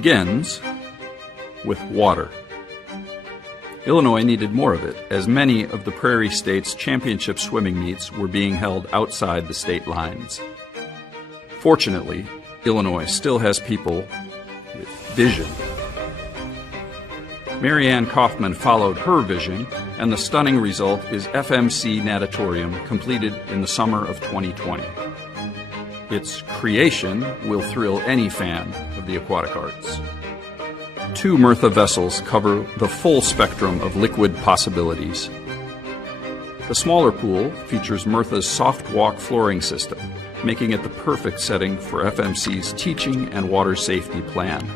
begins with water. Illinois needed more of it, as many of the Prairie States' championship swimming meets were being held outside the state lines. Fortunately, Illinois still has people with vision. Mary Ann Kaufman followed her vision, and the stunning result is FMC Natatorium, completed in the summer of 2020. Its creation will thrill any fan of the aquatic arts. 2 Murtha vessels cover the full spectrum of liquid possibilities. The smaller pool features Murtha's soft walk flooring system, making it the perfect setting for FMC's teaching and water safety plan.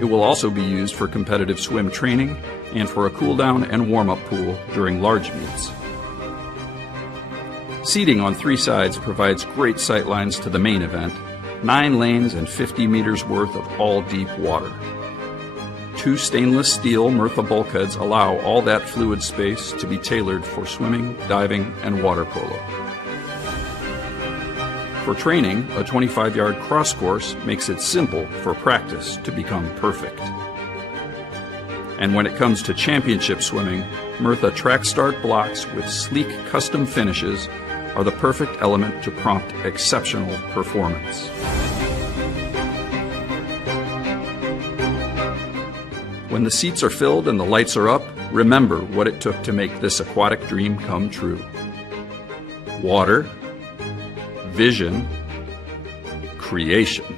It will also be used for competitive swim training and for a cool-down and warm-up pool during large meets. Seating on 3 sides provides great sight lines to the main event, 9 lanes and 50 meters worth of all deep water. 2 stainless steel Murtha bulkheads allow all that fluid space to be tailored for swimming, diving, and water polo. For training, a 25-yard cross course makes it simple for practice to become perfect. And when it comes to championship swimming, Murtha track start blocks with sleek custom finishes are the perfect element to prompt exceptional performance. When the seats are filled and the lights are up, remember what it took to make this aquatic dream come true. Water, vision, creation.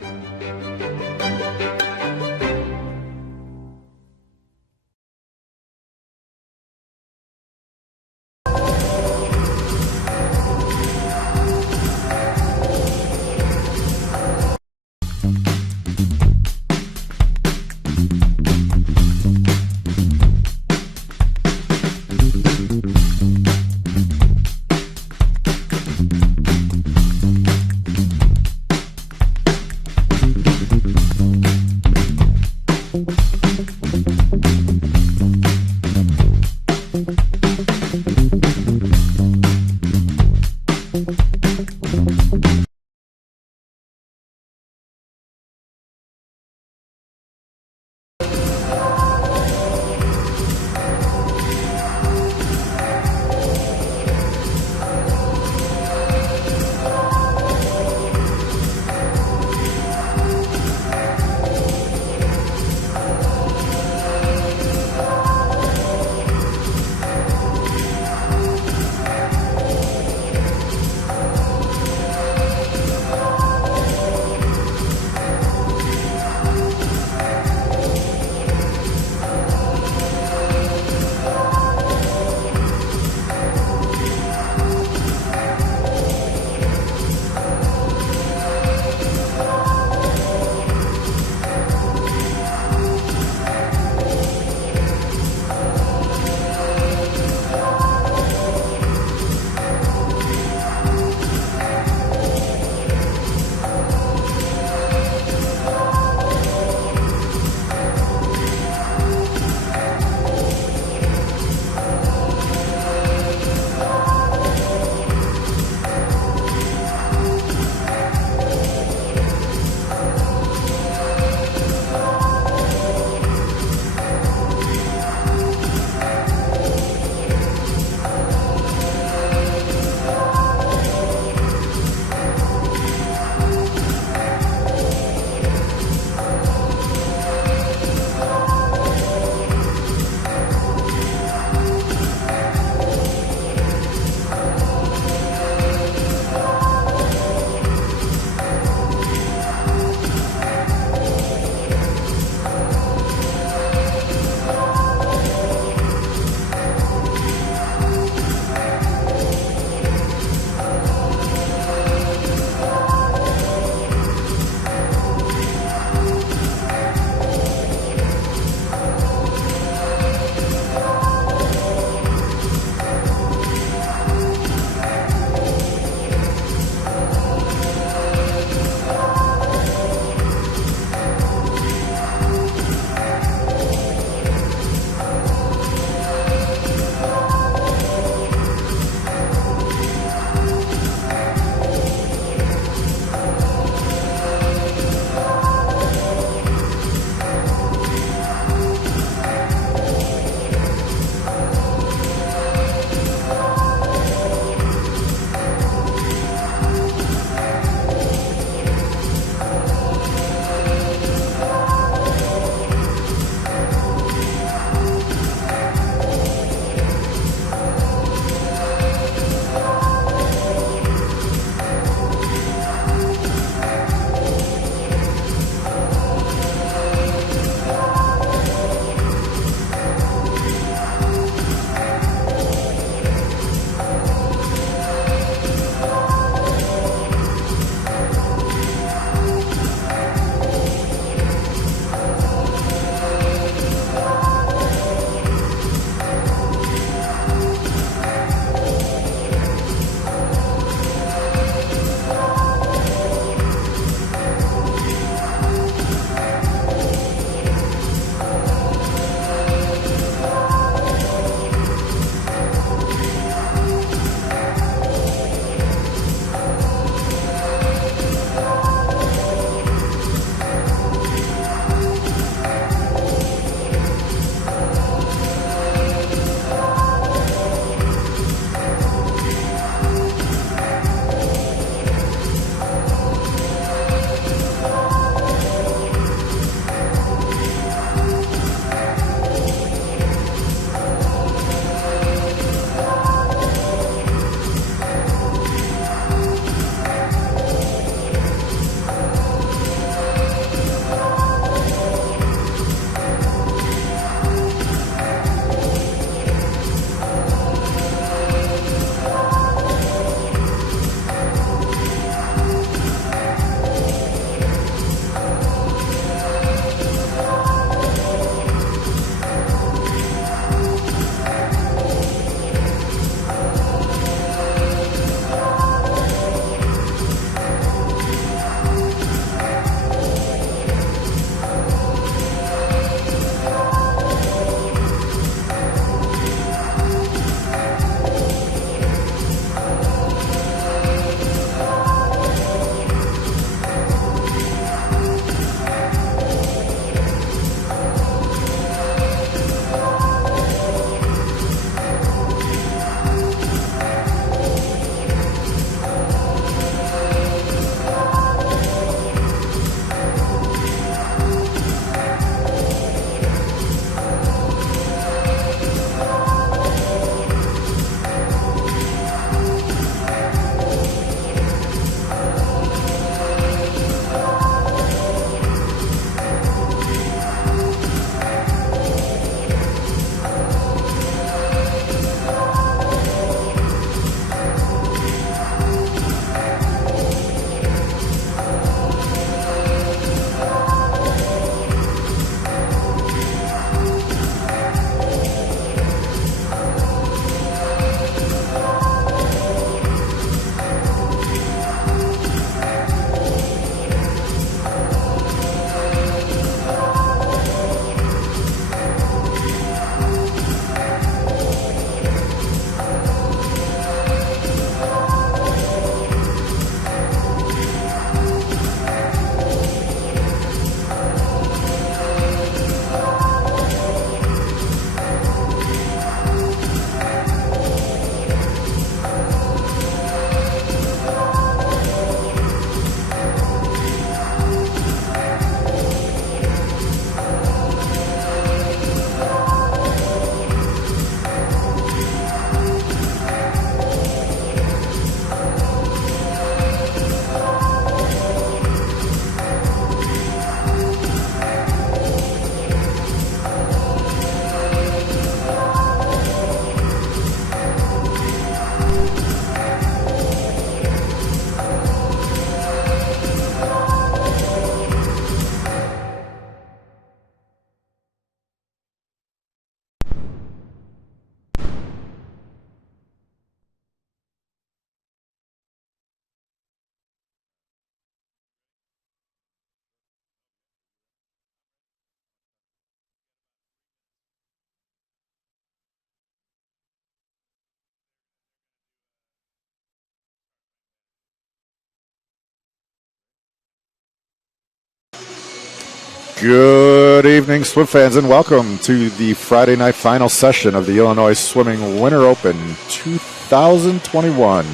Good evening, swim fans, and welcome to the Friday night final session of the Illinois Swimming Winter Open 2021.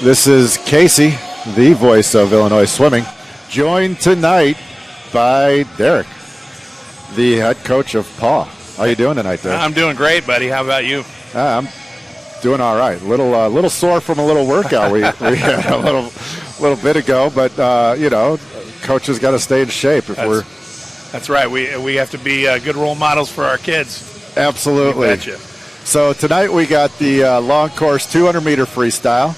This is Casey, the voice of Illinois Swimming, joined tonight by Derek, the head coach of PAW. How you doing tonight, Derek? I'm doing great, buddy. How about you? I'm doing all right. Little sore from a little workout we had a little bit ago, but coach has got to stay in shape That's right. We have to be good role models for our kids. Absolutely. You betcha. So tonight we got the long course 200-meter freestyle,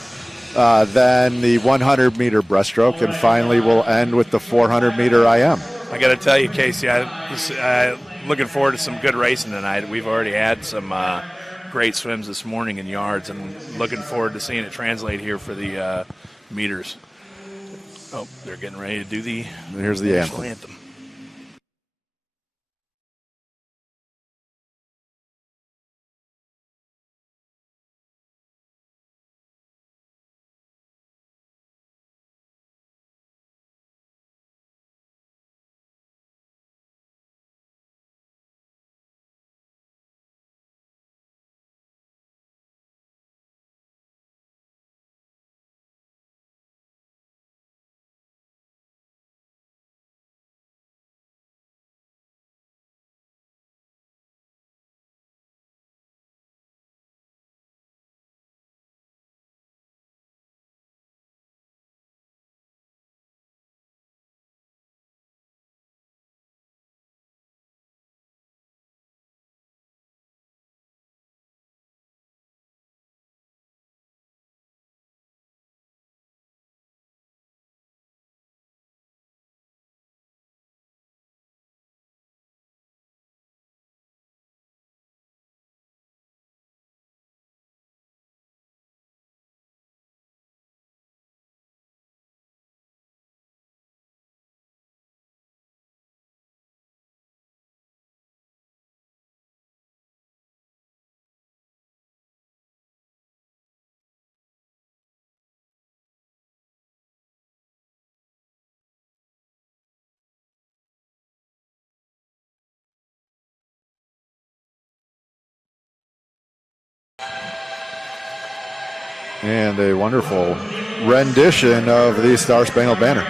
then the 100-meter breaststroke, and finally we'll end with the 400-meter IM. I got to tell you, Casey, I'm looking forward to some good racing tonight. We've already had some great swims this morning in yards, and looking forward to seeing it translate here for the meters. Oh, they're getting ready to do Here's the anthem. And a wonderful rendition of the Star Spangled Banner.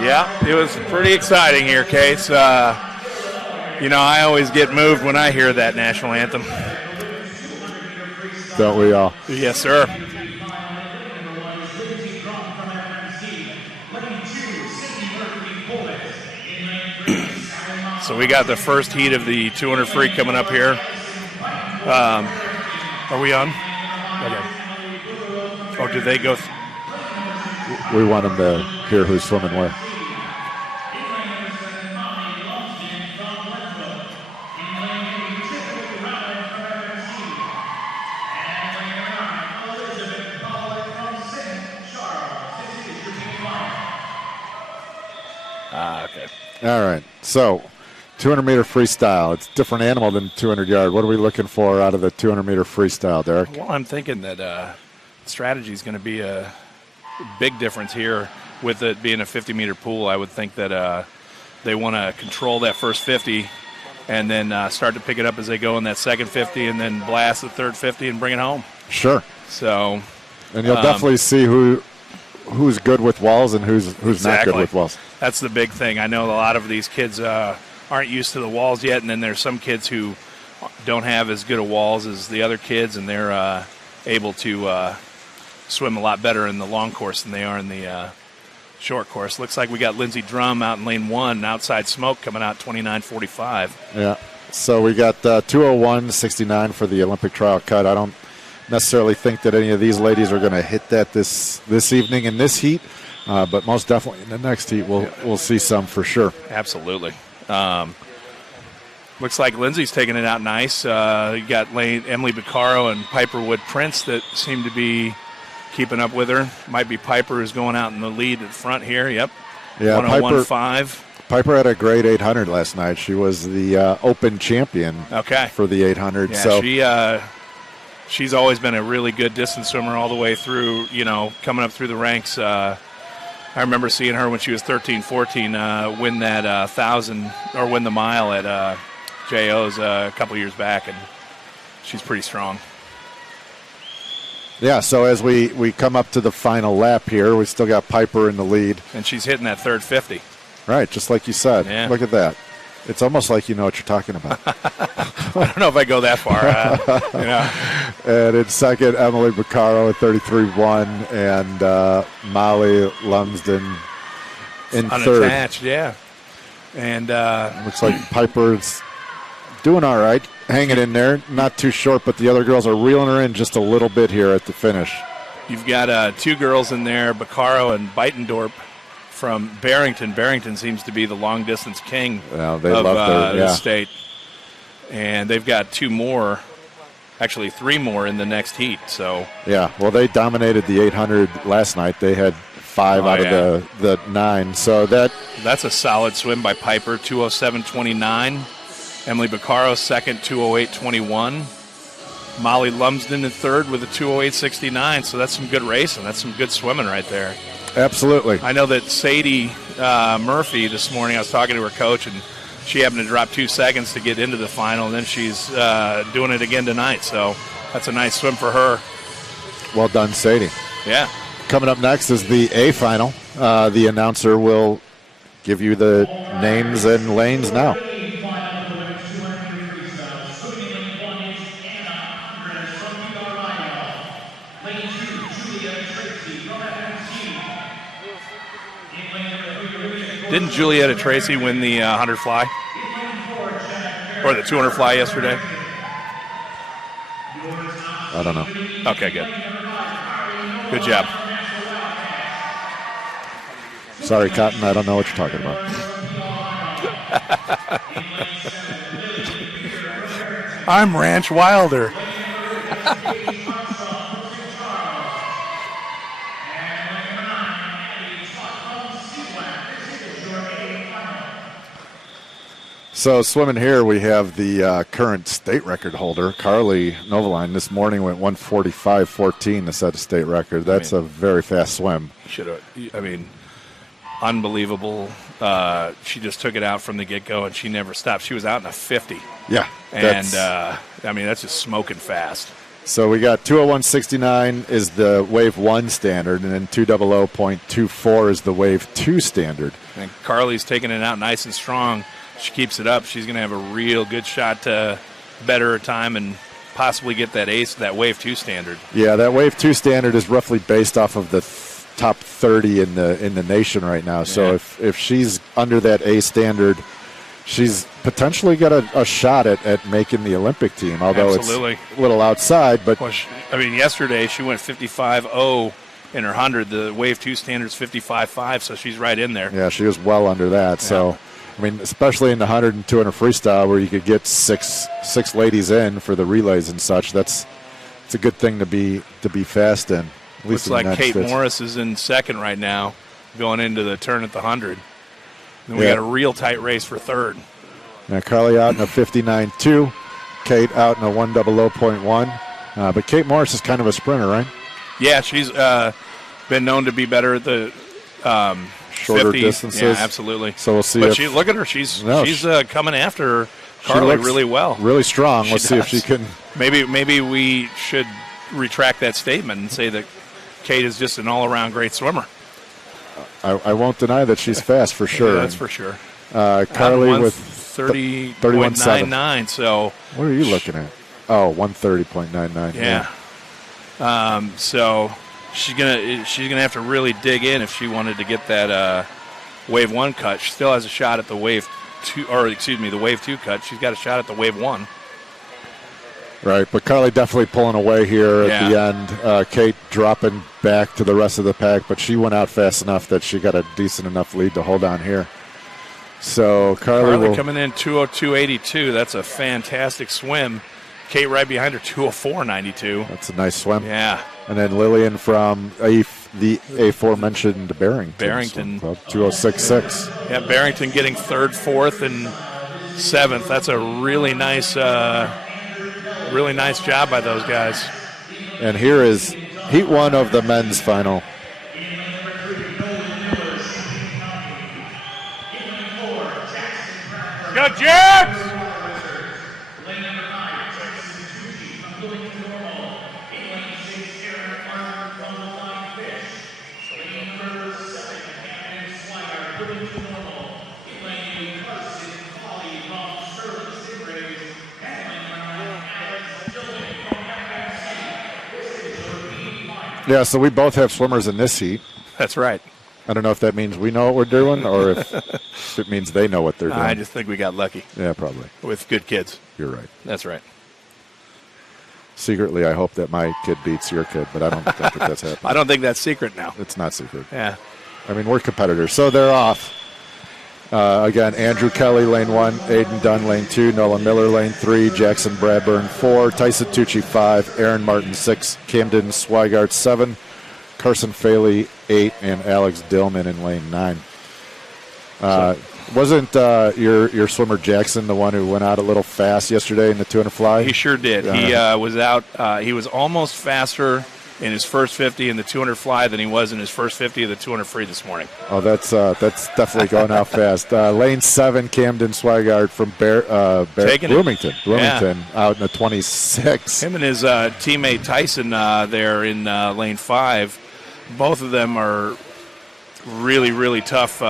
Yeah, it was pretty exciting here, Case. I always get moved when I hear that national anthem. Don't we all? Yes, sir. So we got the first heat of the 200 free coming up here. Are we on? Okay. Or do they go? We want them to hear who's swimming where. Okay. All right. So, 200-meter freestyle. It's a different animal than 200-yard. What are we looking for out of the 200-meter freestyle, Derek? Well, I'm thinking that strategy is going to be a big difference here with it being a 50-meter pool. I would think that they want to control that first 50 and then start to pick it up as they go in that second 50 and then blast the third 50 and bring it home. Sure. So, and you'll definitely see who's good with walls and who's not good with walls. That's the big thing. I know a lot of these kids aren't used to the walls yet, and then there's some kids who don't have as good a walls as the other kids, and they're able to swim a lot better in the long course than they are in the short course. Looks like we got Lindsey Drum out in lane 1, outside smoke coming out 29.45. Yeah. So we got 2:01.69 for the Olympic trial cut. I don't necessarily think that any of these ladies are going to hit that this evening in this heat, but most definitely in the next heat we'll see some for sure. Absolutely. Looks like Lindsay's taking it out nice. You got Emily Beccaro and Piper Wood Prince that seem to be keeping up with her. Might be Piper who's going out in the lead at front here. Yep. Yeah, 101.5. Piper had a great 800 last night. She was the Open champion for the 800. Yeah, so she's always been a really good distance swimmer all the way through, coming up through the ranks. I remember seeing her when she was 13, 14 win that 1,000 or win the mile at JO's a couple years back, and she's pretty strong. Yeah, so as we come up to the final lap here, we still got Piper in the lead. And she's hitting that third 50. Right, just like you said. Yeah. Look at that. It's almost like you know what you're talking about. I don't know if I go that far. And in second, Emily Baccaro at 33-1, and Molly Lumsden in third. Unattached, yeah. And looks like Piper's doing all right, hanging in there. Not too short, but the other girls are reeling her in just a little bit here at the finish. You've got two girls in there, Baccaro and Beitendorp from Barrington. Barrington seems to be the long-distance king Well, they of love the state. And they've got two more, actually three more in the next heat. So yeah, well, they dominated the 800 last night. They had 5 out of the 9. So that's a solid swim by Piper, 207.29. Emily Baccaro second, 208.21. Molly Lumsden in third with a 208.69. So that's some good racing. That's some good swimming right there. absolutely. I know that Sadie Murphy this morning, I was talking to her coach, and she happened to drop 2 seconds to get into the final, and then she's doing it again tonight. So that's a nice swim for her. Well done, Sadie. Yeah. Coming up next is the A final. The announcer will give you the names and lanes now. Didn't Julietta Tracy win the 100 fly? Or the 200 fly yesterday? I don't know. Okay, good. Good job. Sorry, Cotton, I don't know what you're talking about. I'm Ranch Wilder. So swimming here, we have the current state record holder, Carly Novaline. This morning went 145.14 to set a state record. That's a very fast swim. Unbelievable. She just took it out from the get-go, and she never stopped. She was out in a 50. Yeah. And, that's just smoking fast. So we got 201.69 is the Wave 1 standard, and then 200.24 is the Wave 2 standard. And Carly's taking it out nice and strong. She keeps it up, she's going to have a real good shot to better her time and possibly get that ace, that Wave 2 standard. Yeah, that Wave 2 standard is roughly based off of the top 30 in the nation right now. So if she's under that A standard, she's potentially got a shot at making the Olympic team, although Absolutely. It's a little outside. But yesterday she went 55.0 in her 100. The Wave 2 standard's 55.5, so she's right in there. Yeah, she was well under that. Yeah. So, especially in the 100 and 200 freestyle where you could get six ladies in for the relays and such, it's a good thing to be fast in. Looks like Kate Morris is in second right now, going into the turn at the 100. And we got a real tight race for third. Now Carly out in a 59.2, Kate out in a 100.1. But Kate Morris is kind of a sprinter, right? Yeah, she's been known to be better at the shorter 50. distances. Yeah, absolutely. So we'll see. But look at her; she's coming after Carly really well, really strong. Let's see if she can. Maybe we should retract that statement and say that Kate is just an all-around great swimmer. I won't deny that she's fast for sure. Yeah, that's for sure. Carly with 30.99. So what are you looking at? Oh, 130.99. Yeah. So she's gonna have to really dig in if she wanted to get that Wave 1 cut. She still has a shot at the Wave 2, the Wave 2 cut. She's got a shot at the Wave 1. Right, but Carly definitely pulling away here at the end. Kate dropping back to the rest of the pack, but she went out fast enough that she got a decent enough lead to hold on here. So Carly coming in 202.82. That's a fantastic swim. Kate right behind her, 204.92. That's a nice swim. Yeah. And then Lillian from the aforementioned Barrington Club, 206.6. Yeah, Barrington getting third, fourth, and seventh. That's a really nice job by those guys. And here is Heat 1 of the men's final. Yeah, so we both have swimmers in this heat. That's right. I don't know if that means we know what we're doing or if it means they know what they're doing. I just think we got lucky. Yeah, probably. With good kids. You're right. That's right. Secretly, I hope that my kid beats your kid, but I don't think that's happening. I don't think that's secret now. It's not secret. Yeah. I mean, we're competitors. So they're off. Again, Andrew Kelly, lane 1, Aiden Dunn, lane 2, Nolan Miller, lane 3, Jackson Bradburn, 4, Tyson Tucci, 5, Aaron Martin, 6, Camden Swigart, 7, Carson Faley, 8, and Alex Dillman in lane 9. Wasn't your swimmer Jackson the one who went out a little fast yesterday in the 200 fly? He sure did. He was out. He was almost faster in his first 50 in the 200 fly than he was in his first 50 of the 200 free this morning. Oh, that's definitely going out fast. Lane 7, Camden Swigart from Bloomington. Out in the 26. Him and his teammate Tyson there in lane 5. Both of them are really, really tough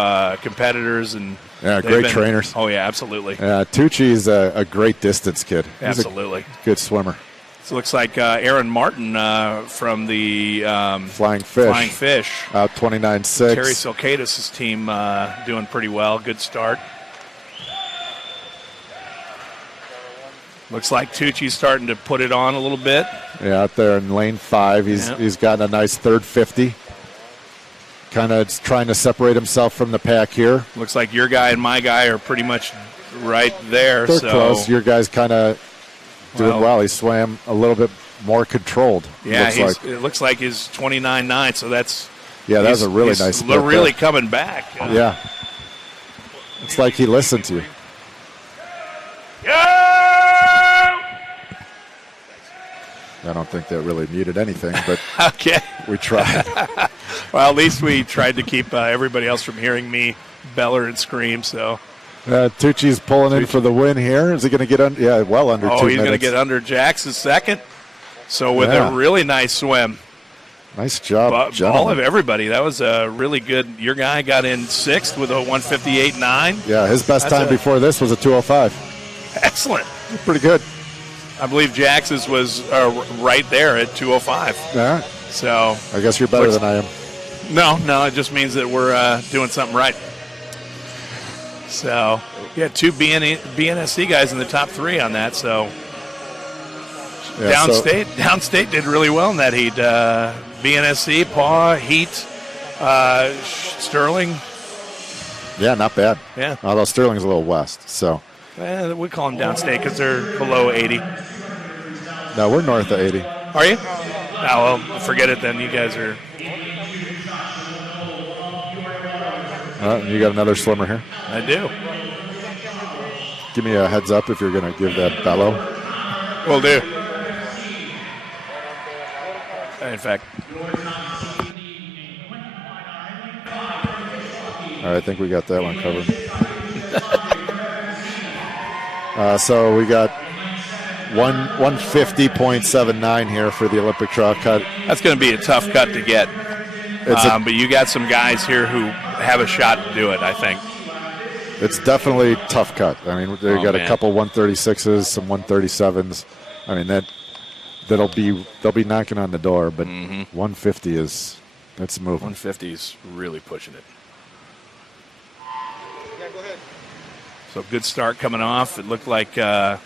competitors and great trainers. Oh yeah, absolutely. Tucci's a great distance kid. He's absolutely a good swimmer. So it looks like Aaron Martin from the Flying Fish out 29.6. Terry Silkadis' team doing pretty well. Good start. Looks like Tucci's starting to put it on a little bit. Yeah, out there in lane 5, he's gotten a nice third 50. Kind of trying to separate himself from the pack here. Looks like your guy and my guy are pretty much right there. They're close. Your guy's kind of doing well. He swam a little bit more controlled. Yeah, it looks like he's 29.9, so that's... Yeah, that was a really nice split. Really coming back. Yeah. It's like he listened to you. I don't think that really muted anything, but okay. We tried. Well, at least we tried to keep everybody else from hearing me beller and scream. So Tucci's pulling in for the win here. Is he going to get under? Yeah, well under 2 minutes. Oh, he's going to get under Jackson's second. So with a really nice swim. Nice job, all of everybody. That was a really good. Your guy got in 6th with a 158.9. Yeah, his best time before this was a 2:05. Excellent. Pretty good. I believe Jackson's was right there at 2:05. Yeah. So I guess you're better than I am. No, it just means that we're doing something right. So, yeah, 2 BNSC guys in the top 3 on that. So, Downstate did really well in that heat. BNSC, Paw, Heat, Sterling. Yeah, not bad. Yeah. Although Sterling's a little west, so. We call them downstate because they're below 80. No, we're north of 80. Are you? Oh, well, forget it then. You guys are. You got another swimmer here? I do. Give me a heads up if you're going to give that bellow. Will do. In fact. All right, I think we got that one covered. So we got 150.79 here for the Olympic trial cut. That's going to be a tough cut to get. But you got some guys here who have a shot to do it, I think. It's definitely a tough cut. I mean, they got a couple 136s, some 137s. I mean, they'll be knocking on the door, but 150 that's moving. 150 is really pushing it. So good start coming off. It looked like lane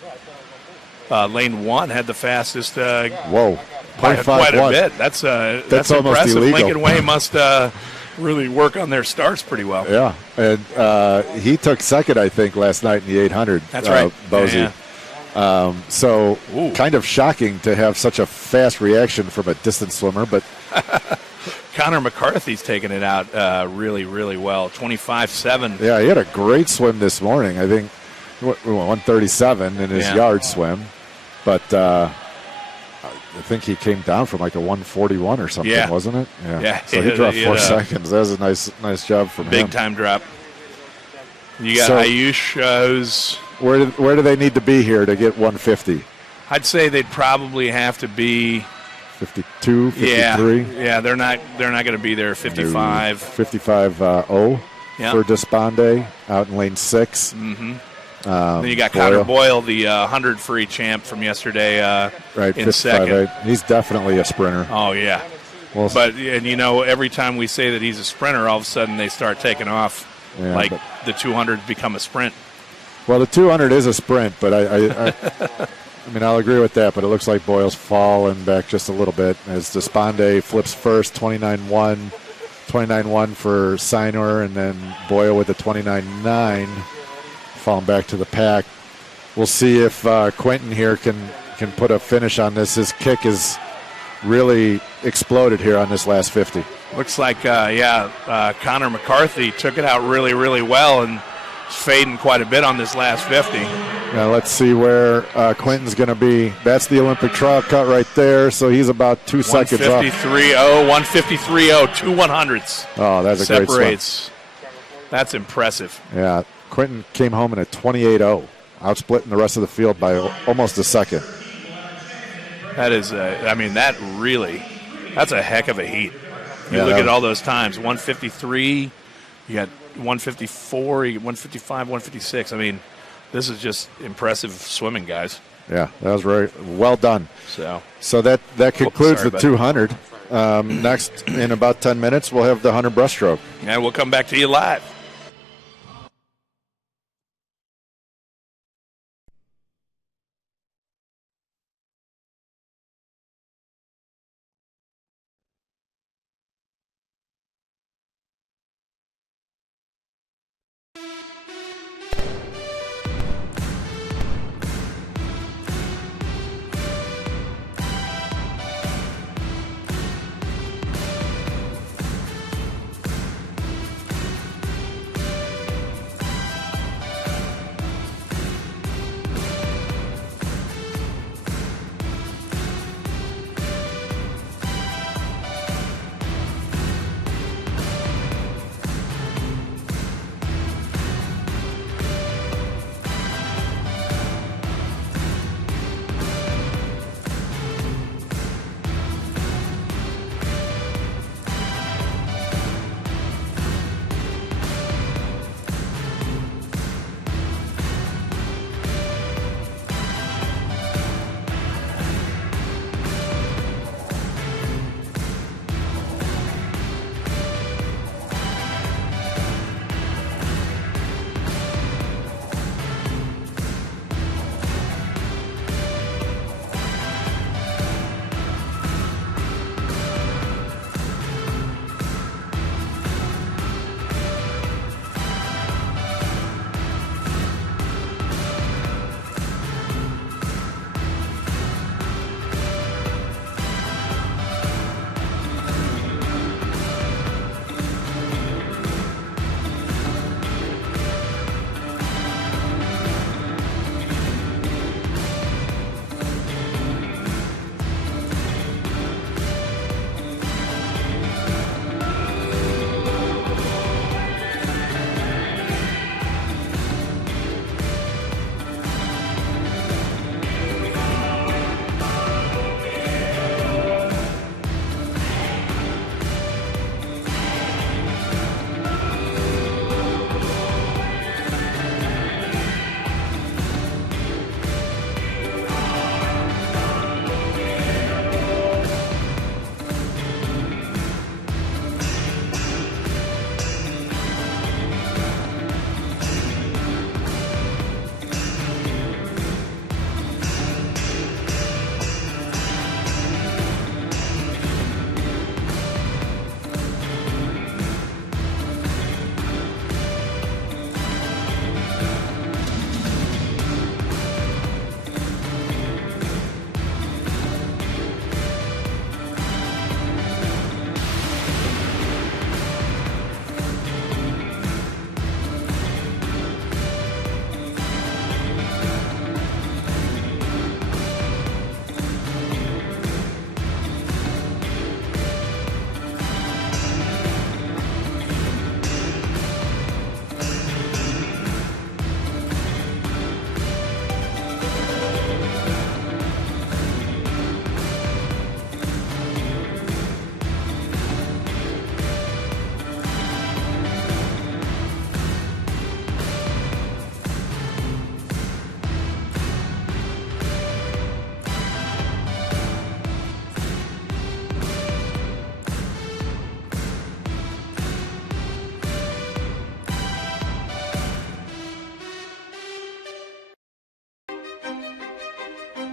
1 had the fastest. Whoa, quite a bit. That's almost impressive. illegal. Lincoln Way must really work on their starts pretty well. Yeah, and he took second, I think, last night in the 800. That's right, Bozy. Yeah. So kind of shocking to have such a fast reaction from a distance swimmer, but. Connor McCarthy's taking it out really, really well. 25.7. Yeah, he had a great swim this morning. I think 137 in his yard swim, but I think he came down from like a 141 or something, wasn't it? Yeah. So he dropped 4 seconds. That was a nice job from him. Big time drop. You got Ayush, who's where do they need to be here to get 150? I'd say they'd probably have to be 52, 53? Yeah, they're not going to be there. 55. 55-0 for Despande out in lane 6. Mm-hmm. Then you got Connor Boyle, the 100 free champ from yesterday, right, in second. He's definitely a sprinter. Oh, yeah. Well, but, and every time we say that he's a sprinter, all of a sudden they start taking off the 200 become a sprint. Well, the 200 is a sprint, but I mean, I'll agree with that, but it looks like Boyle's falling back just a little bit as Despande flips first, 29-1. 29-1 for Sinor, and then Boyle with the 29-9 falling back to the pack. We'll see if Quentin here can put a finish on this. His kick is really exploded here on this last 50. Looks like, Connor McCarthy took it out really, really well and is fading quite a bit on this last 50. Now let's see where Quentin's going to be. That's the Olympic trial cut right there, so he's about 2 seconds off. 153.0, 2 100s. Oh, that's a great swim. That's impressive. Yeah, Quentin came home in a 28.0, outsplitting the rest of the field by almost a second. That is, that's a heck of a heat. You look at all those times, 153, you got 154, you got 155, 156. I mean, this is just impressive swimming, guys. Yeah, that was very well done. So that concludes the 200. Next, in about 10 minutes, we'll have the 100 breaststroke. And we'll come back to you live.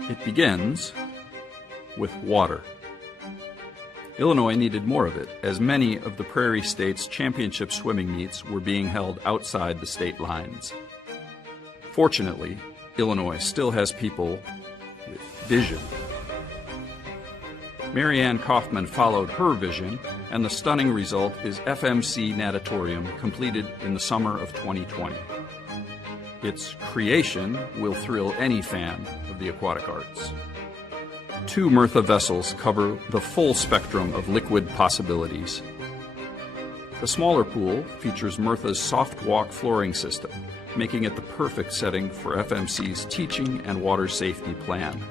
It begins with water. Illinois needed more of it, as many of the Prairie State's championship swimming meets were being held outside the state lines. Fortunately, Illinois still has people with vision. Marianne Kaufman followed her vision, and the stunning result is FMC Natatorium, completed in the summer of 2020. Its creation will thrill any fan of the aquatic arts. 2 Mirtha vessels cover the full spectrum of liquid possibilities. The smaller pool features Mirtha's soft walk flooring system, making it the perfect setting for FMC's teaching and water safety plan.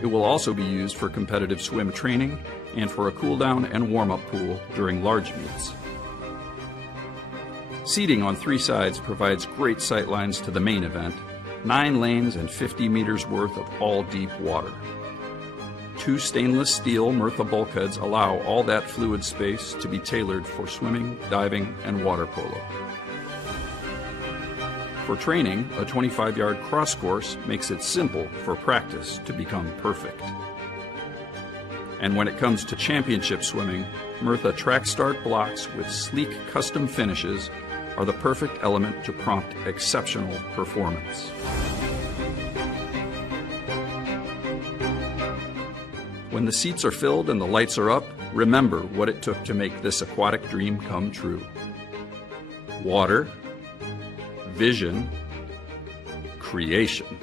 It will also be used for competitive swim training and for a cool-down and warm-up pool during large meets. Seating on 3 sides provides great sightlines to the main event, 9 lanes and 50 meters worth of all deep water. 2 stainless steel Mirtha bulkheads allow all that fluid space to be tailored for swimming, diving, and water polo. For training, a 25-yard cross course makes it simple for practice to become perfect. And when it comes to championship swimming, Mirtha track start blocks with sleek custom finishes are the perfect element to prompt exceptional performance. When the seats are filled and the lights are up, remember what it took to make this aquatic dream come true. Water, vision, creation.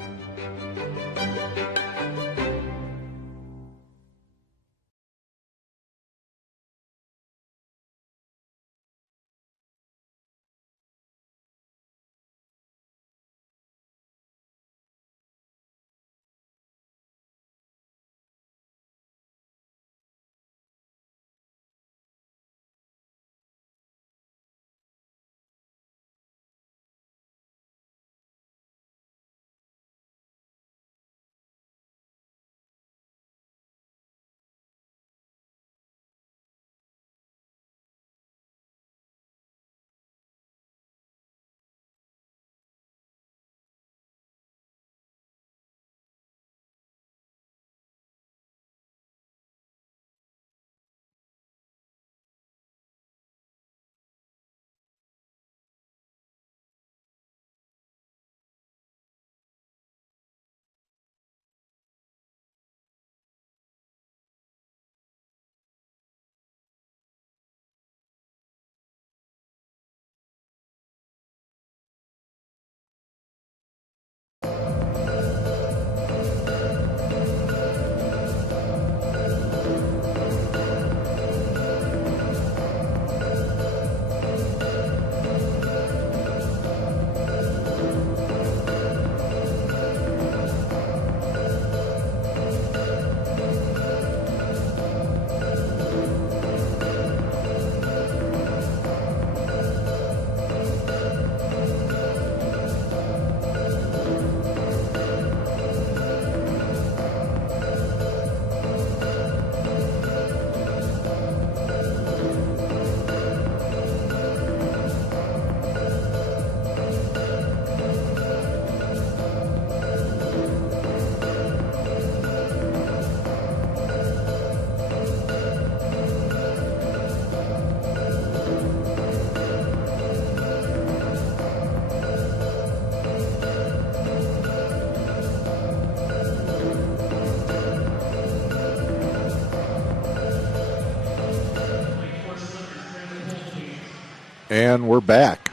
And we're back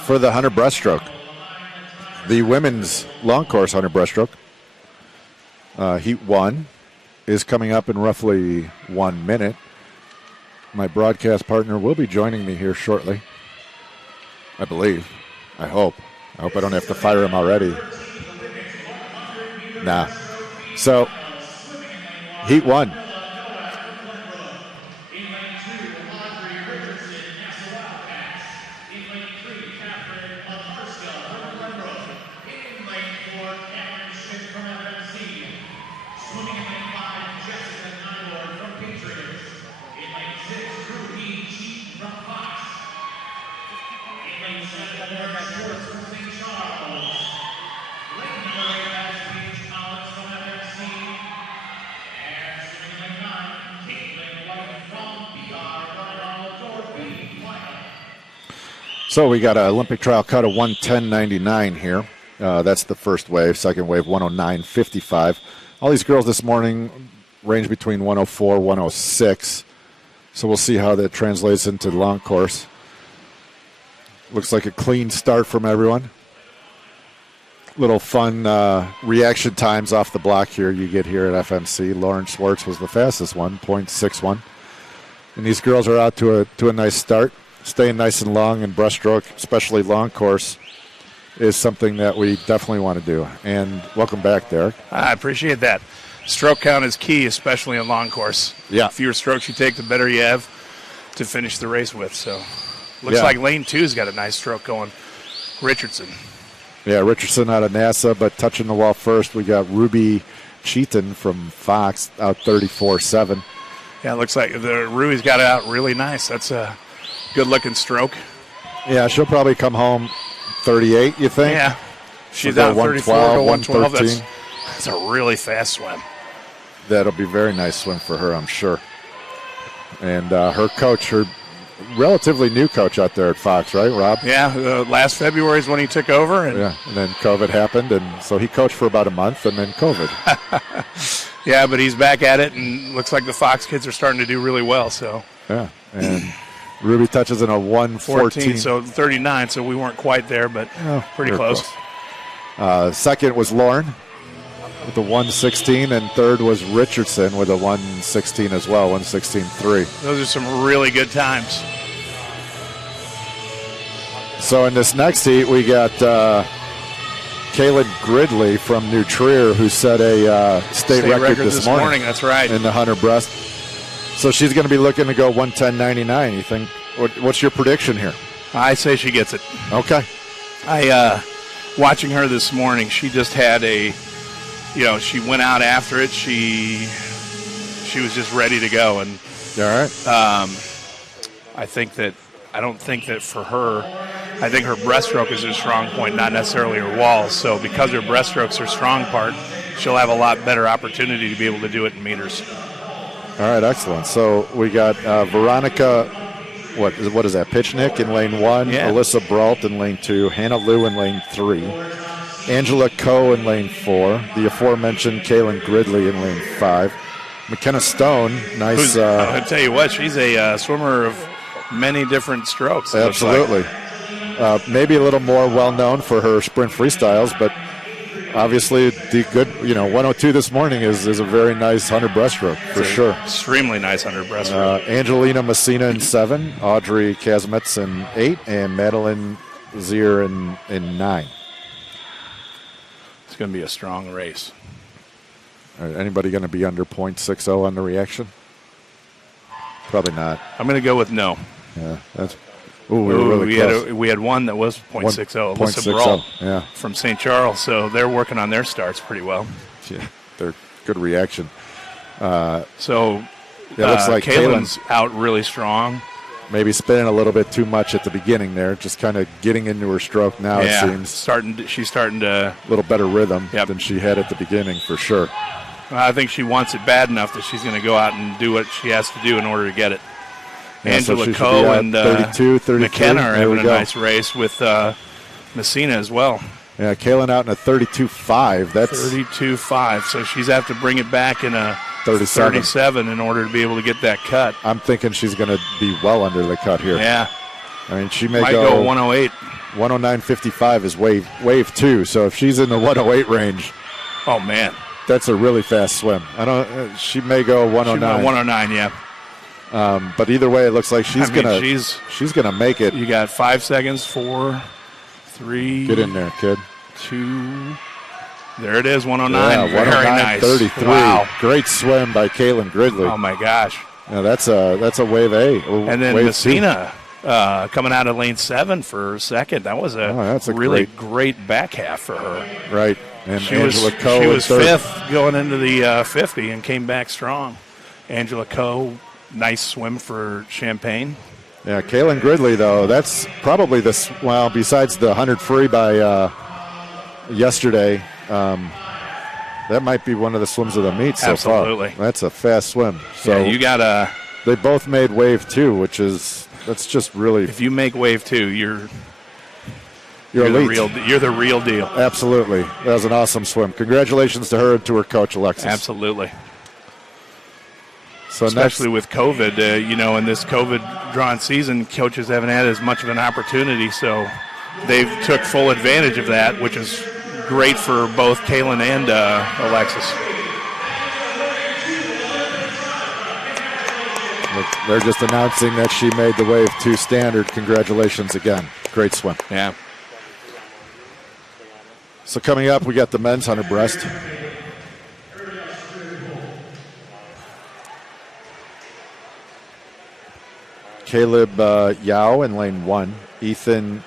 for the 100 breaststroke. The women's long course 100 breaststroke. Heat 1 is coming up in roughly 1 minute. My broadcast partner will be joining me here shortly, I believe. I hope. I don't have to fire him already. Nah. So, Heat 1. So we got an Olympic trial cut of 110.99 here. That's the first wave. Second wave, 109.55. All these girls this morning range between 104, 106. So we'll see how that translates into the long course. Looks like a clean start from everyone. Little fun reaction times off the block here you get here at FMC. Lauren Schwartz was the fastest one, 0.61. And these girls are out to a nice start. Staying nice and long in breaststroke, especially long course, is something that we definitely want to do. And welcome back, Derek. I appreciate that. Stroke count is key, especially in long course. Yeah. The fewer strokes you take, the better you have to finish the race with. So looks like lane 2's got a nice stroke going. Richardson. Yeah, Richardson out of NASA, but touching the wall first, we got Ruby Cheaton from Fox out 34.7. Yeah, it looks like the Ruby's got it out really nice. That's a good-looking stroke. Yeah, she'll probably come home 38, you think? Yeah. She's She'll out go 34 to 112. 113. That's a really fast swim. That'll be a very nice swim for her, I'm sure. And her coach, her relatively new coach out there at Fox, right, Rob? Yeah, last February is when he took over. And then COVID happened, and so he coached for about a month, and then COVID. Yeah, but he's back at it, and looks like the Fox kids are starting to do really well. So yeah, and Ruby touches in a 1:14, so 39. So we weren't quite there, but pretty close. Second was Lauren with the 1:16, and third was Richardson with a 1:16 as well, 1:16.3. Those are some really good times. So in this next heat, we got Kaylin Gridley from New Trier, who set a state record this morning. That's right. In the 100 breast. So she's going to be looking to go 110.99. You think? What's your prediction here? I say she gets it. Okay. Watching her this morning, she just had she went out after it. She was just ready to go, and all right. I don't think that for her. I think her breaststroke is her strong point, not necessarily her walls. So because her breaststroke's her strong part, she'll have a lot better opportunity to be able to do it in meters. All right, excellent. So we got Veronica, what is that, Pitchnick in lane 1, Alyssa Brault in lane 2, Hannah Liu in lane 3, Angela Coe in lane 4, the aforementioned Kaylin Gridley in lane 5, McKenna Stone, nice. I'll tell you what, she's a swimmer of many different strokes. Absolutely. Maybe a little more well-known for her sprint freestyles, but obviously the good, 102 this morning is a very nice 100 breaststroke for sure. Extremely nice 100 breaststroke. Angelina Messina in 7, Audrey Kazmetz in 8, and Madeline Zier in 9. It's going to be a strong race. All right, anybody going to be under 0.60 on the reaction? Probably not. I'm going to go with no. Yeah, that's. Ooh, we were really close. We had one that was 0.60. Alyssa Brault from St. Charles, so they're working on their starts pretty well. Yeah, they're good reaction. Looks like Kaylin's out really strong. Maybe spinning a little bit too much at the beginning there, just kind of getting into her stroke now, it seems. She's starting to... A little better rhythm than she had at the beginning, for sure. I think she wants it bad enough that she's going to go out and do what she has to do in order to get it. Yeah, Angela Coe and 32, McKenna are having a nice race with Messina as well. Yeah, Kaylin out in a 32.5. That's 32.5. So she's have to bring it back in a 37 in order to be able to get that cut. I'm thinking she's going to be well under the cut here. Yeah. I mean, she may might go 108. 109.55 is wave 2. So if she's in the 108 range, oh man, that's a really fast swim. She may go 109. 109, yeah. But either way, it looks like she's gonna make it. You got 5 seconds, 4, 3. Get in there, kid. 2. There it is, 109. Yeah, very 109, nice. 33. Wow. Great swim by Kaylin Gridley. Oh my gosh. Yeah, that's a wave A. And then Messina coming out of lane 7 for second. That was a really great back half for her. Right. And she Angela Coe she was third. 5th going into the 50 and came back strong. Angela Coe, nice swim for Champaign. Yeah, Kaylin Gridley, though, that's probably besides the 100 free by yesterday, that might be one of the swims of the meet so far. Absolutely. That's a fast swim. So you got they both made wave 2, which is That's just really. If you make wave 2, you're elite. You're the real deal. Absolutely. That was an awesome swim. Congratulations to her and to her coach, Alexis. Absolutely. So especially with COVID, in this COVID-drawn season, coaches haven't had as much of an opportunity, so they've took full advantage of that, which is great for both Kaylin and Alexis. They're just announcing that she made the wave 2 standard. Congratulations again. Great swim. Yeah. So coming up, we got the men's 100 breast. Caleb Yao in lane 1. Ethan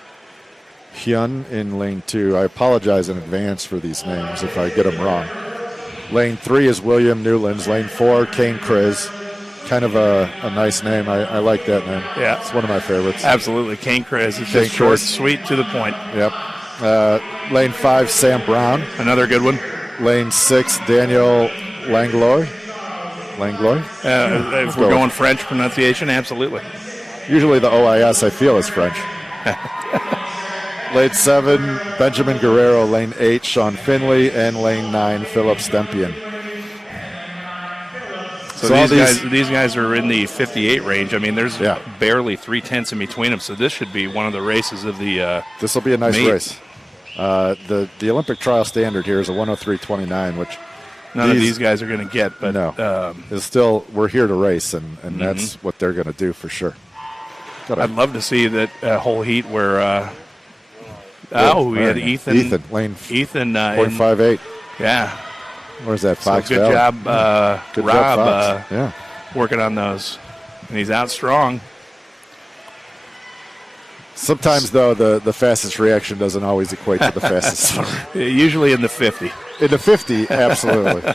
Hyun in lane 2. I apologize in advance for these names if I get them wrong. Lane 3 is William Newlands. Lane 4, Kane Kriz. Kind of a nice name. I like that name. Yeah. It's one of my favorites. Absolutely. Kane Kriz. It's just short, sweet, to the point. Yep. Lane 5, Sam Brown. Another good one. Lane 6, Daniel Langlois. If we're going French pronunciation, absolutely. Usually the OIS, I feel, is French. Lane 7, Benjamin Guerrero. Lane 8, Sean Finley. And lane 9, Philip Stempian. So these guys are in the 58 range. I mean, there's barely 3/10 in between them, so this should be one of the races of the this will be a nice meet. race. The Olympic trial standard here is a 103.29, which none of these guys are going to get. But no, it's still, we're here to race, and that's what they're going to do for sure. I'd love to see that whole heat where we had Ethan lane 0.58. Yeah. Where's that, Fox? So good job, good Rob, job, working on those. And he's out strong. Sometimes, though, the fastest reaction doesn't always equate to the fastest swimmer. Usually in the 50. In the 50, absolutely.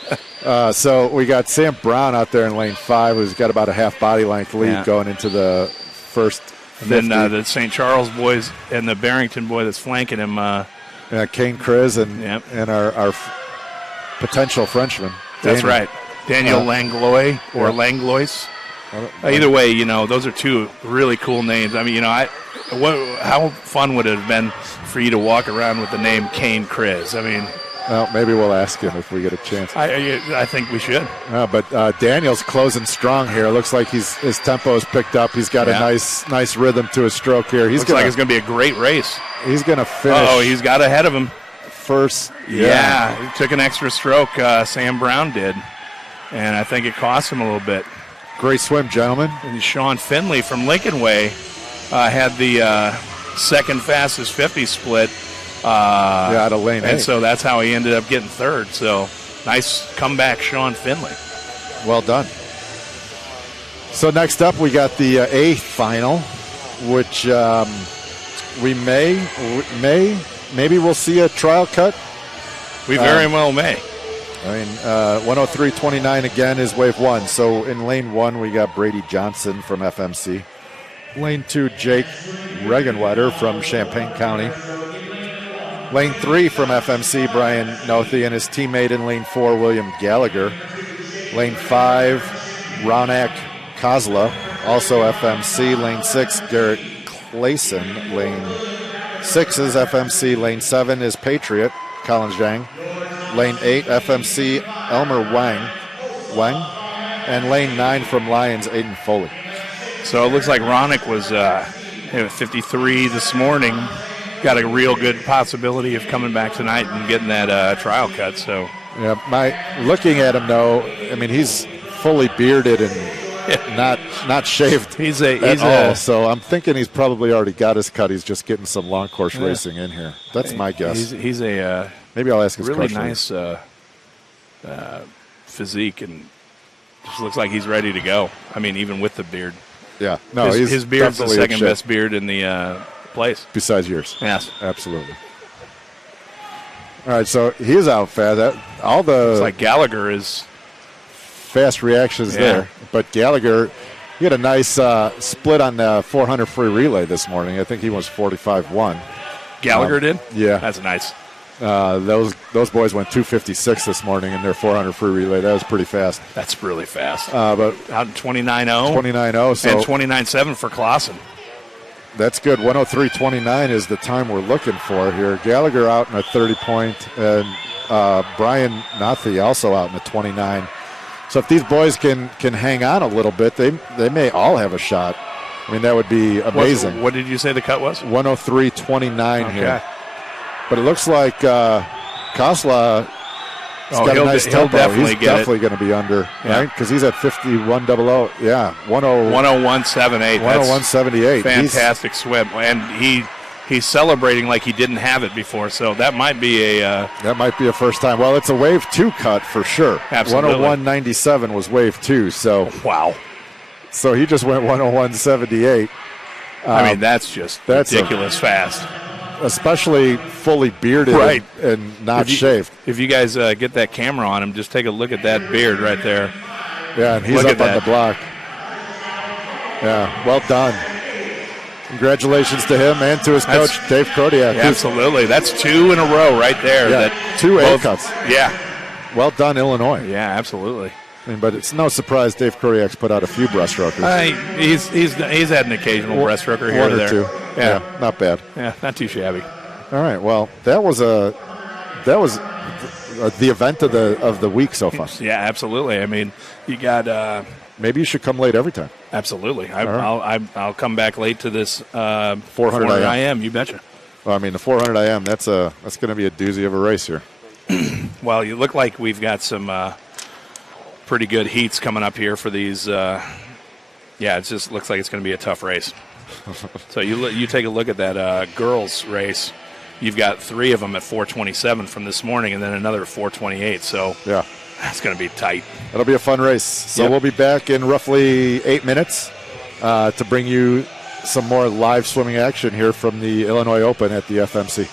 So we got Sam Brown out there in lane 5, who's got about a half body length lead going into the first 50. And then the St. Charles boys and the Barrington boy that's flanking him. Kane Kriz and our potential Frenchman. That's right. Daniel Langlois or Langlois. Either way, those are two really cool names. I mean, how fun would it have been for you to walk around with the name Kane Kriz? I mean, well, maybe we'll ask him if we get a chance. I think we should. But Daniel's closing strong here. Looks like his tempo is picked up. He's got a nice rhythm to his stroke here. Looks like it's going to be a great race. He's going to finish. Oh, he's got ahead of him. First, he took an extra stroke. Sam Brown did, and I think it cost him a little bit. Great swim, gentlemen. And Sean Finley from Lincoln Way had the second fastest 50 split. Out of lane 8. And so that's how he ended up getting third. So nice comeback, Sean Finley. Well done. So next up, we got the A final, which we maybe we'll see a trial cut. We very well may. I mean, 103.29 again is wave 1. So in lane 1, we got Brady Johnson from FMC. Lane 2, Jake Regenwetter from Champaign County. Lane 3 from FMC, Brian Nothi, and his teammate in lane 4, William Gallagher. Lane 5, Ronak Kozla, also FMC. Lane 6, Garrett Clayson. Lane 6 is FMC. Lane 7 is Patriot, Colin Zhang. Lane 8, FMC, Elmer Wang. And lane 9 from Lions, Aiden Foley. So it looks like Ronak was 53 this morning. Got a real good possibility of coming back tonight and getting that trial cut. So looking at him though, I mean, he's fully bearded and not shaved at all. So I'm thinking he's probably already got his cut. He's just getting some long course racing in here. That's my guess. He's a maybe I'll ask his really coach nice physique, and just looks like he's ready to go. I mean, even with the beard. Yeah, no, his beard's the second best beard in the place. Besides yours. Yes. Absolutely. All right, so he's out fast. Looks like Gallagher is fast reactions there. But Gallagher, he had a nice split on the 400 free relay this morning. I think he was 45-1. Gallagher did? Yeah. That's nice. Those boys went 256 this morning in their 400 free relay. That was pretty fast. That's really fast. But out in 29.0. 29.0. So, and 29.7 for Clausen. That's good. 103.29 is the time we're looking for here. Gallagher out in a 30-point, and Brian Nathi also out in the 29. So if these boys can hang on a little bit, they may all have a shot. I mean, that would be amazing. What did you say the cut was? 103.29 here. But it looks like Kosla got a nice tempo. He's definitely going to be under, right? Because he's at 51.00. Yeah, 101.78. 101.78. Fantastic swim, and he's celebrating like he didn't have it before. So that might be a first time. Well, it's a wave 2 cut for sure. Absolutely. 101.97 was wave 2. So wow. So he just went 101.78. I mean, that's ridiculous fast. Especially fully bearded, right, and not shaved. If you guys get that camera on him, just take a look at that beard right there. Yeah, and he's up on the block. Yeah, well done. Congratulations to him and to his coach, Dave Krodiak. Yeah, absolutely. That's 2 in a row right there. Yeah, 2 A cuts. Yeah. Well done, Illinois. Yeah, absolutely. I mean, but it's no surprise Dave Krodiak's put out a few breaststrokers. He's had an occasional breaststroker here or there. 2. Yeah, not bad. Yeah, not too shabby. All right, well, that was the event of the week so far. Yeah, absolutely. I mean, you got. Maybe you should come late every time. Absolutely. I'll come back late to this 400 IM. You betcha. Well, I mean, the 400 IM. That's going to be a doozy of a race here. Well, you look like we've got some pretty good heats coming up here for these. It just looks like it's going to be a tough race. So you take a look at that girls race. You've got 3 of them at 4:27 from this morning, and then another at 4:28. So yeah, that's going to be tight. It'll be a fun race. So we'll be back in roughly 8 minutes to bring you some more live swimming action here from the Illinois Open at the FMC.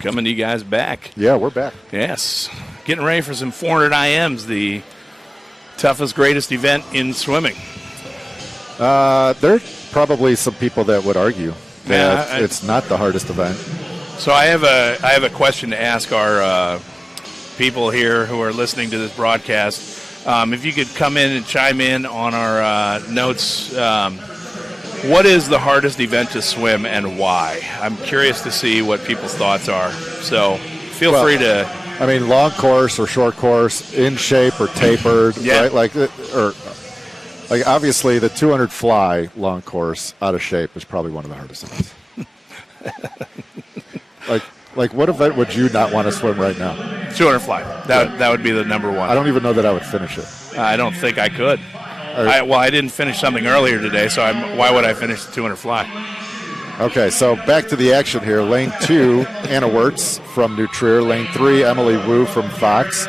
Coming to you guys back. Yeah, we're back. Yes. Getting ready for some 400 IMs, the toughest, greatest event in swimming. There's probably some people that would argue that it's not the hardest event. So I have a question to ask our people here who are listening to this broadcast. If you could come in and chime in on our notes, what is the hardest event to swim and why? I'm curious to see what people's thoughts are. So feel free to. I mean, long course or short course, in shape or tapered, right? Like obviously the 200 fly long course out of shape is probably one of the hardest events. Like what event would you not want to swim right now? 200 fly. That would be the number one. I don't even know that I would finish it. I don't think I could. I didn't finish something earlier today, so why would I finish the 200 fly? Okay, so back to the action here. Lane 2, Anna Wirtz from New Trier. Lane 3, Emily Wu from Fox.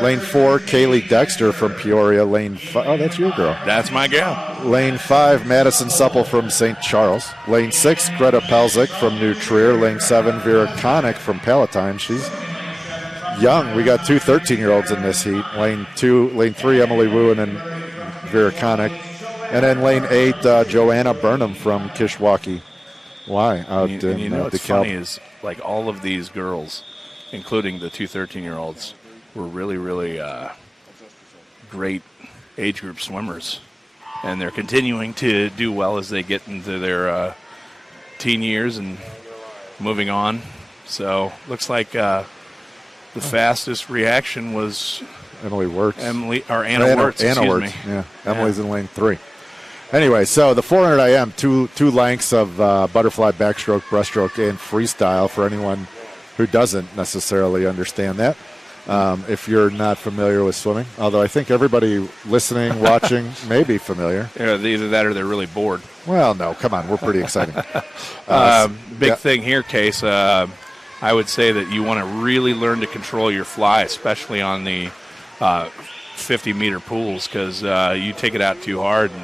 Lane 4, Kaylee Dexter from Peoria. Lane 5, oh, that's your girl. That's my girl. Lane 5, Madison Supple from St. Charles. Lane 6, Greta Pelzik from New Trier. Lane 7, Vera Connick from Palatine. She's young. We got two 13-year-olds in this heat. Lane 3, Emily Wu, and then Vera Connick. And then lane 8, Joanna Burnham from Kishwaukee. Why? You know what's funny is, like, all of these girls, including the two 13-year-olds, were really, really great age group swimmers. And they're continuing to do well as they get into their teen years and moving on. So looks like the fastest reaction was Emily Wirtz. Anna Wirtz. Anna Wirtz. Yeah. Emily's in lane 3. Anyway, so the 400 IM, two lengths of butterfly, backstroke, breaststroke, and freestyle for anyone who doesn't necessarily understand that. If you're not familiar with swimming, although I think everybody listening, watching may be familiar. Yeah, either that or they're really bored. Well, no, come on, we're pretty exciting. Big thing here, Case. I would say that you want to really learn to control your fly, especially on the 50-meter pools, because you take it out too hard and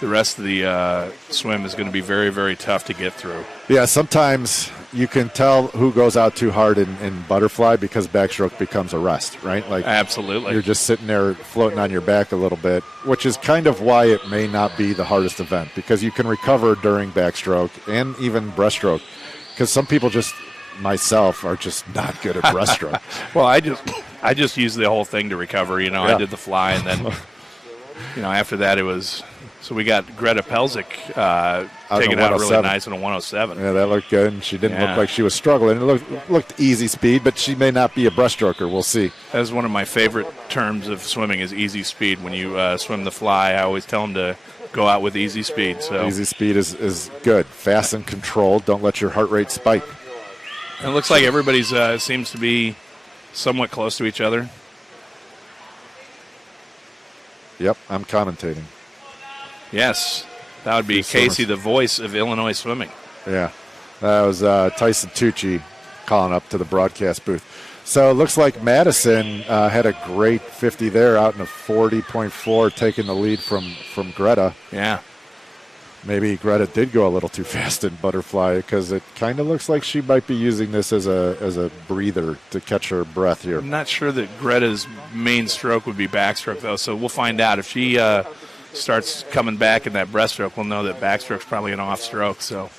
the rest of the swim is going to be very, very tough to get through. Yeah, sometimes you can tell who goes out too hard in butterfly because backstroke becomes a rest, right? Like absolutely. You're just sitting there floating on your back a little bit, which is kind of why it may not be the hardest event, because you can recover during backstroke and even breaststroke, because some people just, myself, are just not good at breaststroke. Well, I just used the whole thing to recover. Yeah. I did the fly, and then after that it was. So we got Greta Pelzik taking out really nice in a 107. Yeah, that looked good, and she didn't look like she was struggling. It looked easy speed, but she may not be a breaststroker. We'll see. That is one of my favorite terms of swimming is easy speed. When you swim the fly, I always tell them to go out with easy speed. So easy speed is good. Fast and controlled. Don't let your heart rate spike. It looks like everybody's seems to be somewhat close to each other. Yep, I'm commentating. Yes, that would be Casey, the voice of Illinois swimming. Yeah, that was Tyson Tucci calling up to the broadcast booth. So it looks like Madison had a great 50 there out in a 40.4, taking the lead from Greta. Yeah. Maybe Greta did go a little too fast in butterfly, because it kind of looks like she might be using this as a breather to catch her breath here. I'm not sure that Greta's main stroke would be backstroke, though, so we'll find out. If she starts coming back in that breaststroke, we'll know that backstroke's probably an off stroke. So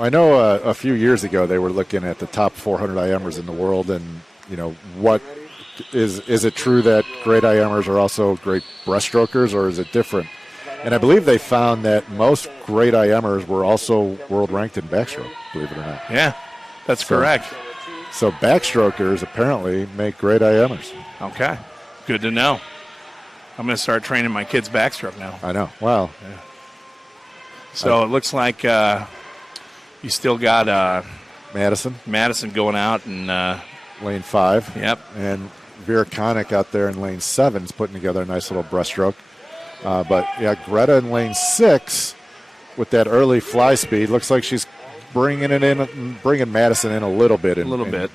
I know a few years ago they were looking at the top 400 IMers in the world, and what is it true that great IMers are also great breaststrokers, or is it different? And I believe they found that most great IMers were also world ranked in backstroke, believe it or not. Yeah, that's correct. So backstrokers apparently make great IMers. Okay, good to know. I'm going to start training my kids backstroke now. I know. Wow. Yeah. So it looks like you still got Madison going out in lane 5. Yep. And Vera Connick out there in lane 7 is putting together a nice little breaststroke. But yeah, Greta in lane 6 with that early fly speed looks like she's bringing Madison in a little bit. Bit.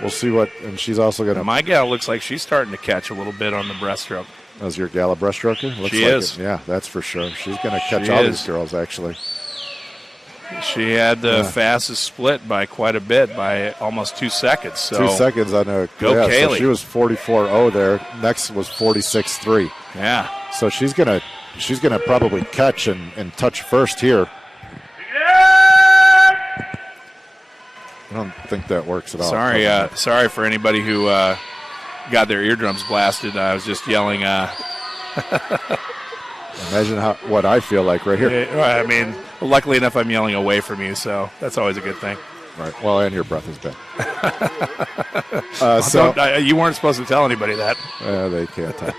We'll see what, and she's also going to. My gal looks like she's starting to catch a little bit on the breaststroke. As your gal a breaststroker? She is. Yeah, that's for sure. She's going to catch all these girls, actually. She had the fastest split by quite a bit, by almost 2 seconds. So 2 seconds on a go Kaylee. So she was 44.0 there. Next was 46.3. Yeah. So she's gonna probably catch and touch first here. I don't think that works at all. Sorry for anybody who got their eardrums blasted. I was just yelling. Imagine what I feel like right here. I mean, luckily enough, I'm yelling away from you, so that's always a good thing. Right. Well, and your breath is bad. You weren't supposed to tell anybody that. They can't tell.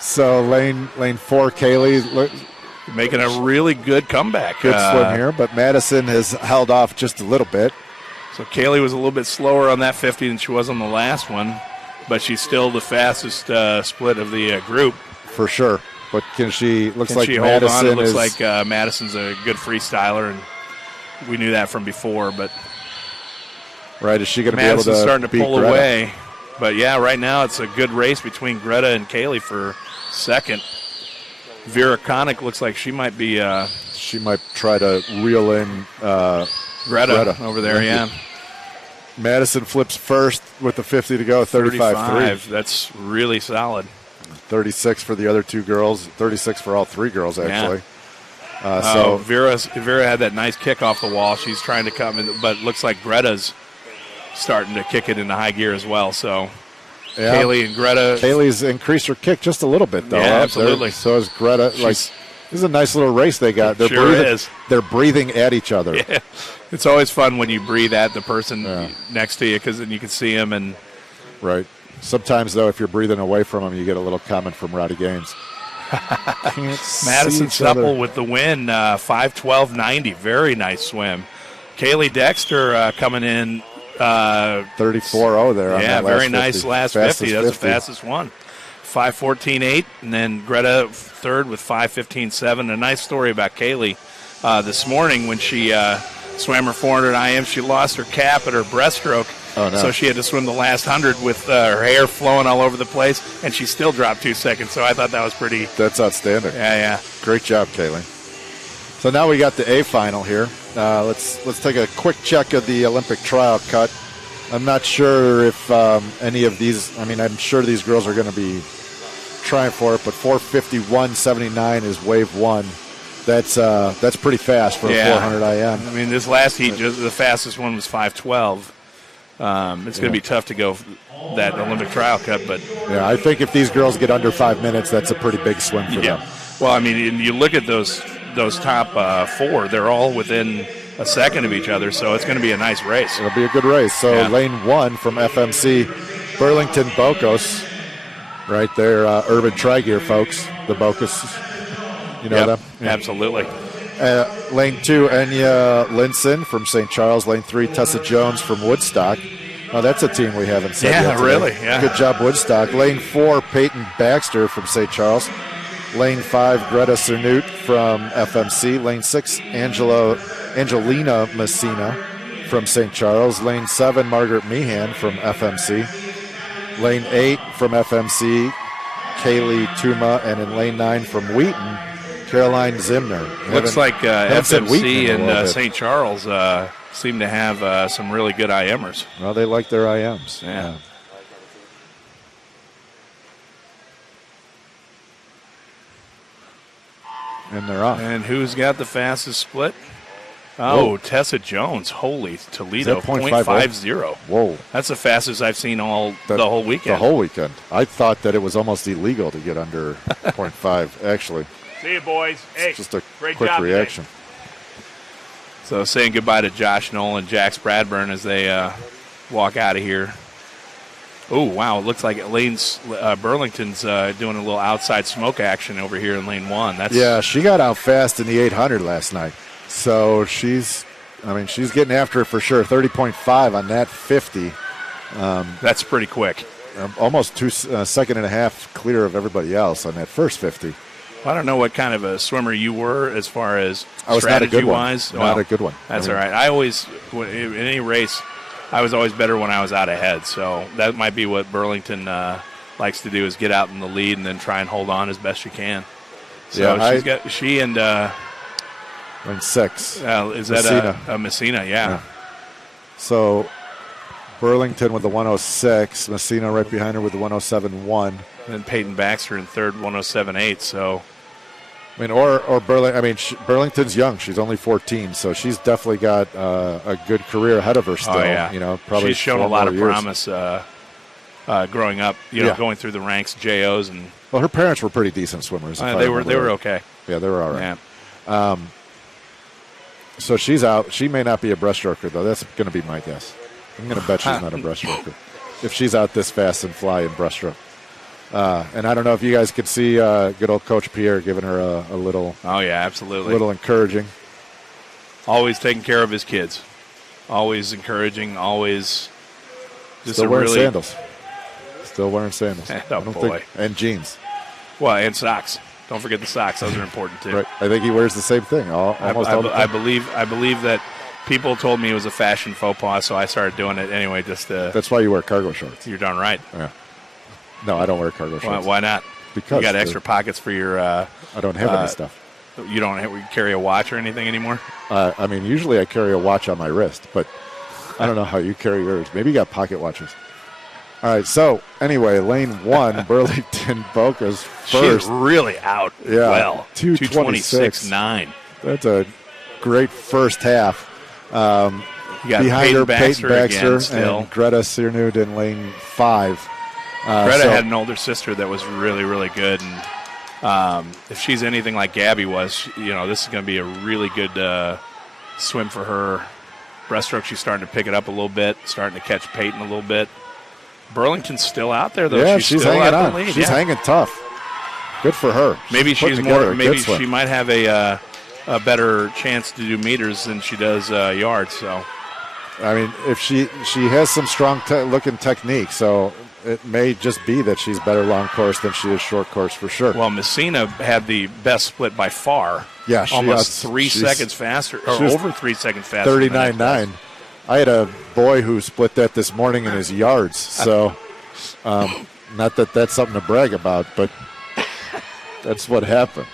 So lane 4, Kaylee making a really good comeback. Good swim here, but Madison has held off just a little bit. So Kaylee was a little bit slower on that 50 than she was on the last one, but she's still the fastest split of the group. For sure. But can she hold on? It looks like Madison's a good freestyler, and we knew that from before. But right, is she going to be able to Madison's starting to pull Greta? away. But yeah, right now it's a good race between Greta and Kaylee for second. Vera Connick looks like she might be. She might try to reel in Greta over there. Yeah. Madison flips first with the 50 to go. 35.3. That's really solid. 36 for the other two girls, 36 for all three girls, actually. Yeah. So Vera had that nice kick off the wall. She's trying to come in, but it looks like Greta's starting to kick it into high gear as well. So Kaylee and Greta. Kaylee's increased her kick just a little bit, though. Yeah, absolutely. So is Greta. This is a nice little race they got. They're breathing at each other. Yeah. It's always fun when you breathe at the person next to you, because then you can see them. And right. Sometimes, though, if you're breathing away from them, you get a little comment from Roddy Gaines. Madison Supple with the win, 5:12.90. Very nice swim. Kaylee Dexter coming in. 34.0 there. Yeah, on that very nice last 50. That's the fastest one. 5:14.8, and then Greta third with 5:15.7. A nice story about Kaylee. This morning when she swam her 400 IM, she lost her cap at her breaststroke. Oh, no. So she had to swim the last 100 with her hair flowing all over the place, and she still dropped 2 seconds. So I thought that was pretty. That's outstanding. Yeah. Great job, Kaylee. So now we got the A final here. Let's take a quick check of the Olympic trial cut. I'm not sure if any of these. I mean, I'm sure these girls are going to be trying for it, but 4:51.79 is wave one. That's pretty fast for a 400 IM. I mean, this last heat, just the fastest one was 5:12. It's going to be tough to go that Olympic trial cut, but yeah, I think if these girls get under 5 minutes, that's a pretty big swim for them. Well, I mean, you look at those top four; they're all within a second of each other, so it's going to be a nice race. It'll be a good race. So lane 1 from FMC Burlington Bocos, right there, Urban Tri-Gear folks, the Bocos. You know them? Yeah. Absolutely. Lane 2, Enya Linson from St. Charles. Lane 3, Tessa Jones from Woodstock. Oh, that's a team we haven't said yet today. Really? Yeah. Good job, Woodstock. Lane 4, Peyton Baxter from St. Charles. Lane 5, Greta Cernut from FMC. Lane 6, Angelina Messina from St. Charles. Lane 7, Margaret Meehan from FMC. Lane 8 from FMC, Kaylee Tuma. And in lane 9 from Wheaton, Caroline Zimner. Looks like FMC and St. Charles seem to have some really good IMers. Well, they like their IMs. Yeah. And they're off. And who's got the fastest split? Oh, Tessa Jones. Holy Toledo, 0.50. Whoa. That's the fastest I've seen the whole weekend. The whole weekend. I thought that it was almost illegal to get under 0.5, actually. See you, boys. Hey, just a great quick job reaction. today. So saying goodbye to Josh Knoll and Jax Bradburn as they walk out of here. Oh, wow. It looks like Burlington's doing a little outside smoke action over here in lane 1. Yeah, she got out fast in the 800 last night. So she's getting after it for sure. 30.5 on that 50. That's pretty quick. Almost 2 second and a half clear of everybody else on that first 50. I don't know what kind of a swimmer you were as far as I was strategy-wise. Not a good one. That's all right. I always, in any race, I was always better when I was out ahead. So that might be what Burlington likes to do, is get out in the lead and then try and hold on as best you can. So yeah, she and Lane 6. Is that a Messina? Yeah. So Burlington with the 106. Messina right behind her with the 107.1. And then Peyton Baxter in third, 107.8. So, I mean, or Burlington. I mean, Burlington's young. She's only 14, so she's definitely got a good career ahead of her still. Oh, yeah. You know, probably she's shown a lot of promise growing up. Going through the ranks, JOs, and well, her parents were pretty decent swimmers. they were okay. Yeah, they were all right. Yeah. So she's out. She may not be a breaststroker though. That's going to be my guess. I'm going to bet she's not a breaststroker if she's out this fast and fly in breaststroke. And I don't know if you guys could see good old Coach Pierre giving her a little. Oh yeah, absolutely. A little encouraging. Always taking care of his kids. Always encouraging. Always. Just Still wearing sandals. Still wearing sandals. And jeans. Well, and socks. Don't forget the socks; those are important too. Right. I think he wears the same thing almost all the time. I believe that people told me it was a fashion faux pas, so I started doing it anyway. That's why you wear cargo shorts. You're darn right. Yeah. No, I don't wear cargo shorts. Why not? Because you got extra pockets for your. I don't have any stuff. You don't carry a watch or anything anymore. I mean, usually I carry a watch on my wrist, but I don't know how you carry yours. Maybe you got pocket watches. All right, so anyway, lane 1, Burlington Boca's first. She's really out well. 2:26.9. That's a great first half. You got behind her, Peyton Baxter still. And Greta Cernud in lane 5. Greta had an older sister that was really, really good. And if she's anything like Gabby was, this is going to be a really good swim for her. Breaststroke, she's starting to pick it up a little bit, starting to catch Peyton a little bit. Burlington's still out there, though. Yeah, she's still hanging out on. the lead. She's hanging tough. Good for her. Maybe she's more. Maybe she might have a better chance to do meters than she does yards. So, I mean, if she has some strong looking technique, so it may just be that she's better long course than she is short course for sure. Well, Messina had the best split by far. Yeah, almost 3 seconds faster, or over 3 seconds faster. 39.9. I had a boy who split that this morning in his yards. So, not that that's something to brag about, but that's what happened.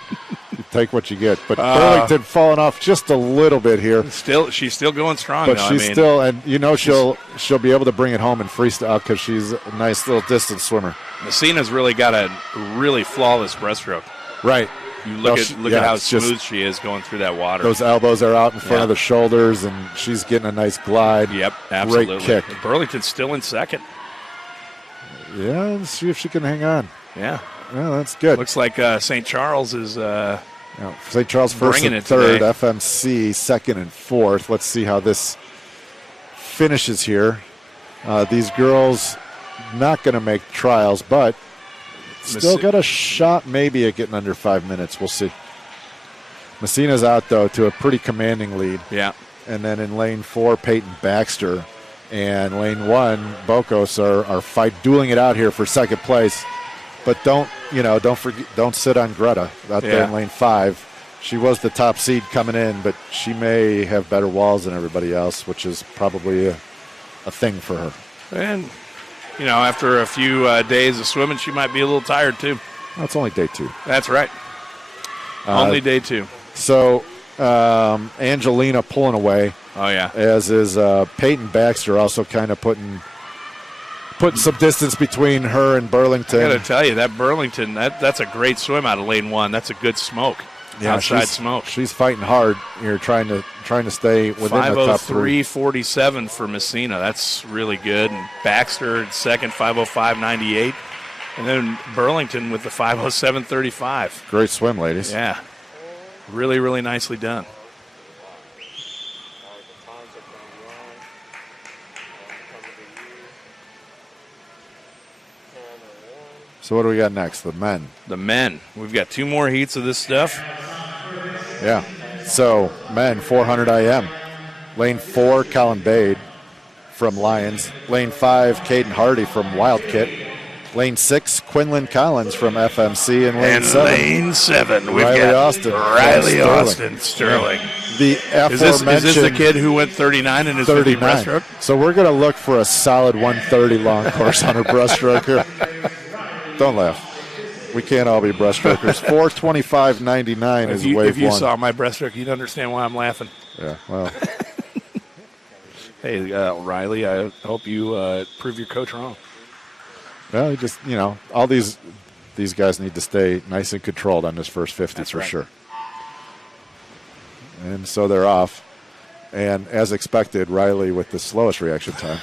You take what you get. But Burlington falling off just a little bit here. She's still going strong. But she's still, and she'll be able to bring it home in freestyle because she's a nice little distance swimmer. Messina's really got a really flawless breaststroke. Right. You look at how smooth she is going through that water. Those elbows are out in front of the shoulders, and she's getting a nice glide. Yep, absolutely. Great kick. Burlington's still in second. Yeah, let's see if she can hang on. Yeah. Well, that's good. Looks like St. Charles is St. Charles first and third, today. FMC second and fourth. Let's see how this finishes here. These girls not going to make trials, but still got a shot maybe at getting under 5 minutes. We'll see. Messina's out, though, to a pretty commanding lead. Yeah. And then in lane 4, Peyton Baxter. And lane 1, Bocos are dueling it out here for second place. But don't sit on Greta out there in lane 5. She was the top seed coming in, but she may have better walls than everybody else, which is probably a thing for her. And after a few days of swimming, she might be a little tired, too. Well, it's only day 2. That's right. Only day 2. So, Angelina pulling away. Oh, yeah. As is Peyton Baxter also kind of putting some distance between her and Burlington. I got to tell you, that Burlington, that's a great swim out of lane 1. That's a good smoke. Yeah, outside smoke. She's fighting hard here, trying to stay within the top 3. 5:03.47 for Messina. That's really good. And Baxter second, 5:05.98, and then Burlington with the 5:07.35. Great swim, ladies. Yeah, really, really nicely done. So what do we got next? The men. The men. We've got 2 more heats of this stuff. Yeah. So, men, 400 IM. Lane 4, Colin Bade from Lions. Lane 5, Caden Hardy from Wild Kit. Lane 6, Quinlan Collins from FMC. And lane 7, we've got Riley Austin Sterling. The aforementioned. Is this the kid who went 39 in his 50 breaststroke? So we're going to look for a solid 130 long course on her breaststroke here. Don't laugh. We can't all be breaststrokers. 425.99 is wave one. If you saw my breaststroke, you'd understand why I'm laughing. Yeah, well. Hey, Riley, I hope you prove your coach wrong. Well, just, all these guys need to stay nice and controlled on this first 50. That's for right. Sure. And so they're off. And as expected, Riley with the slowest reaction time.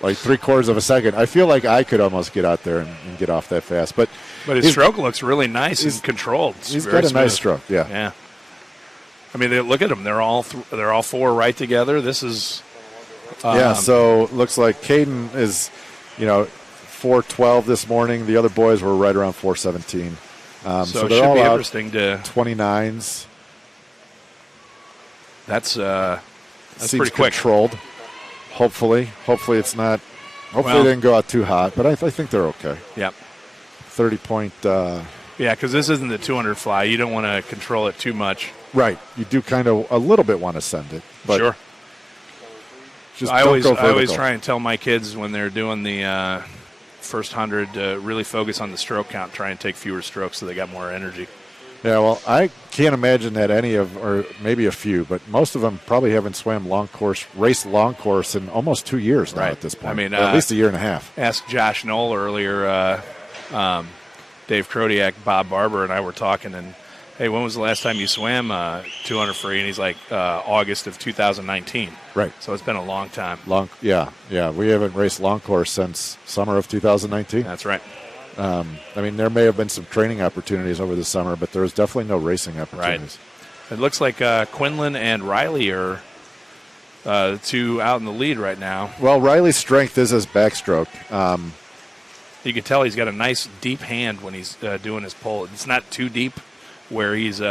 Like 3/4 of a second. I feel like I could almost get out there and get off that fast. But his stroke looks really nice and controlled. He's got a nice stroke, yeah. Yeah. I mean, look at them. They're all four right together. This is so looks like Caden is, 4:12 this morning. The other boys were right around 4:17. So it they're should all be out interesting to 29s. That's Seems pretty quick. Controlled. Hopefully it's not. Hopefully it didn't go out too hot, but I think they're okay. Yep. 30-point. Yeah, because this isn't the 200 fly. You don't want to control it too much. Right. You do kind of a little bit want to send it, but sure. Just I don't go always try and tell my kids when they're doing the first 100 to really focus on the stroke count. Try and take fewer strokes so they got more energy. Yeah, well, I can't imagine that any of, or maybe a few, but most of them probably haven't swam raced long course in almost 2 years now at this point. I mean, at least a year and a half. Asked Josh Knoll earlier, Dave Krodiak, Bob Barber, and I were talking, and hey, when was the last time you swam 200 free? And he's like, August of 2019. Right. So it's been a long time. Yeah. We haven't raced long course since summer of 2019. That's right. I mean, there may have been some training opportunities over the summer, but there was definitely no racing opportunities. Right. It looks like Quinlan and Riley are the two out in the lead right now. Well, Riley's strength is his backstroke. You can tell he's got a nice deep hand when he's doing his pull. It's not too deep where he's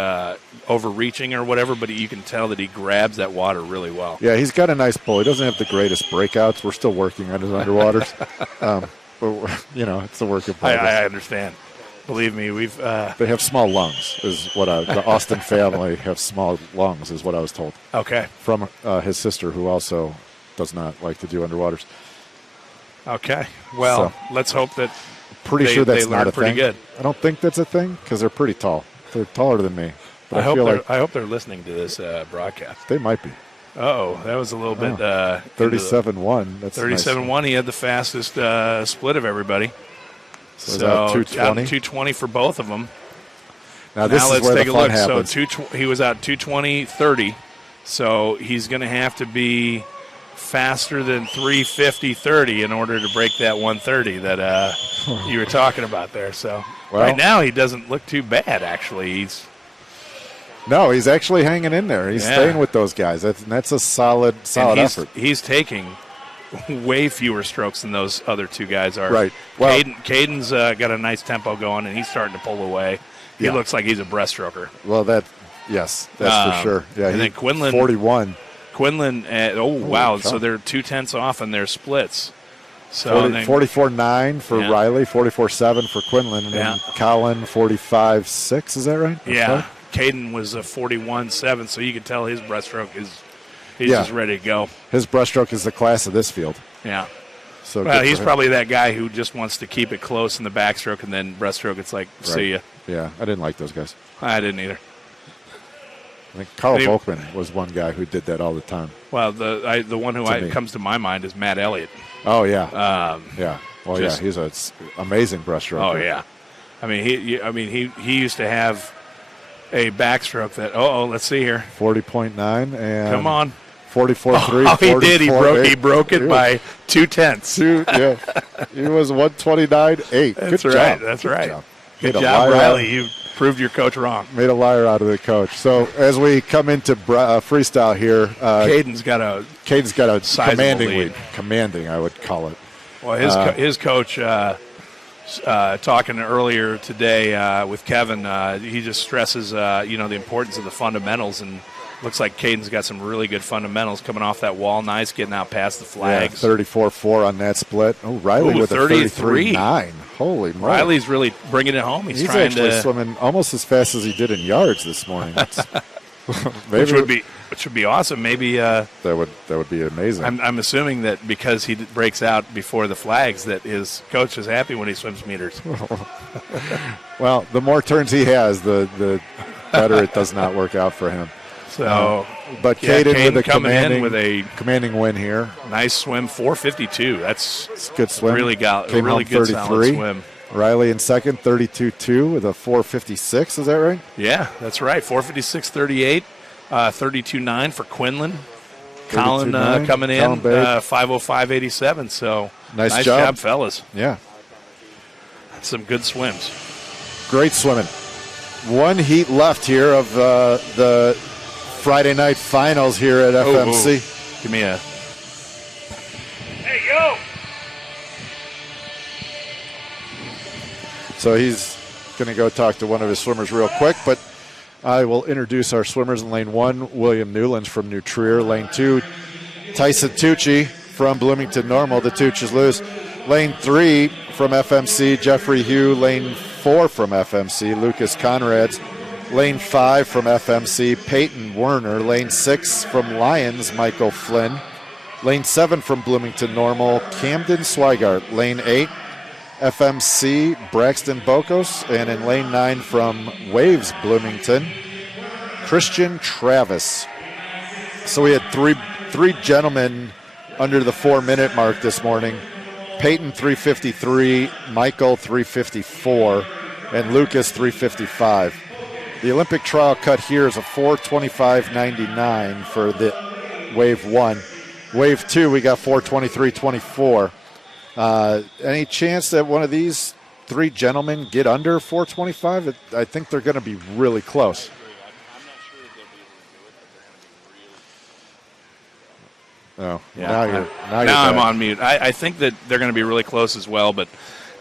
overreaching or whatever, but you can tell that he grabs that water really well. Yeah, he's got a nice pull. He doesn't have the greatest breakouts. We're still working on his underwaters. But, it's a work in progress. I understand. Believe me, we've... They have small lungs, is what the Austin family have small lungs, is what I was told. Okay. From his sister, who also does not like to do underwaters. Okay. Well, let's hope that pretty sure that's not a thing. Good. I don't think that's a thing because they're pretty tall. They're taller than me. But I hope they're listening to this broadcast. They might be. Oh, that was a little bit 37-1. That's 37-1. Nice. He had the fastest split of everybody. So 220. 220 for both of them. Now let's take a look. Happens. So he was out 220.30. So he's going to have to be faster than 350.30 in order to break that 130 that you were talking about there. So right now he doesn't look too bad, actually. He's actually hanging in there. He's staying with those guys. That's a solid effort. He's taking way fewer strokes than those other two guys are. Right. Well, Caden's got a nice tempo going, and he's starting to pull away. He looks like he's a breaststroker. Well, that's for sure. Yeah. And then Quinlan 41. Quinlan, wow! So they're 0.2 off in their splits. So 44.9 for Riley, 44.7 for Quinlan, and then Colin 45.6. Is that right? Yeah. Caden was a 41.7, so you can tell his breaststroke is just ready to go. His breaststroke is the class of this field. Yeah. So he's probably that guy who just wants to keep it close in the backstroke, and then breaststroke, it's like, see ya. Yeah, I didn't like those guys. I didn't either. I think Carl Volkman was one guy who did that all the time. Well, the one who comes to my mind is Matt Elliott. Oh, yeah. Yeah. Well, he's an amazing breaststroke. Oh, yeah. I mean, he used to have a backstroke that, let's see here. 40.9 and come on. 44.3. He did. He broke it by 0.2. He was 129.8. That's Good right. job. That's right. Good job, Riley. You proved your coach wrong. Made a liar out of the coach. So as we come into freestyle here, Caden's got a commanding lead. Commanding, I would call it. Well, his coach. Talking earlier today with Kevin, he just stresses, the importance of the fundamentals, and looks like Caden's got some really good fundamentals coming off that wall. Nice getting out past the flags. 34.4 on that split. Oh, Riley with a 33.9. Holy moly. Riley's really bringing it home. He's trying actually swimming almost as fast as he did in yards this morning. which would be awesome. Maybe that would be amazing. I'm assuming that because he breaks out before the flags, that his coach is happy when he swims meters. Well, the more turns he has, the better it does not work out for him. So, but Caden with a commanding win here. Nice swim, 4:52. That's a good swim. Really good, 33. solid swim. Riley in second, 32.2 with a 4:56. Is that right? Yeah, that's right. 4:56.38, 32.9 for Quinlan. Colin coming in 5:05.87. So nice job, fellas. Yeah, some good swims. Great swimming. One heat left here of the Friday night finals here at FMC. Oh. Give me a. Hey, yo! So he's going to go talk to one of his swimmers real quick, but I will introduce our swimmers in lane 1, William Newlands from New Trier. Lane 2, Tyson Tucci from Bloomington Normal. The Tucci's lose. Lane 3 from FMC, Jeffrey Hugh. Lane 4 from FMC, Lucas Conrads. Lane 5 from FMC, Peyton Werner. Lane 6 from Lions, Michael Flynn. Lane 7 from Bloomington Normal, Camden Swigart. Lane 8, FMC, Braxton Bocos. And in lane 9 from Waves Bloomington, Christian Travis. So we had three gentlemen under the 4-minute mark this morning. Peyton 3:53, Michael 3:54, and Lucas 3:55. The Olympic trial cut here is a 4:25.99 for the Wave 1. Wave 2, we got 4:23.24. Any chance that one of these three gentlemen get under 4:25? I think they're going to be really close. Oh, yeah. Now I'm on mute. I think that they're going to be really close as well, but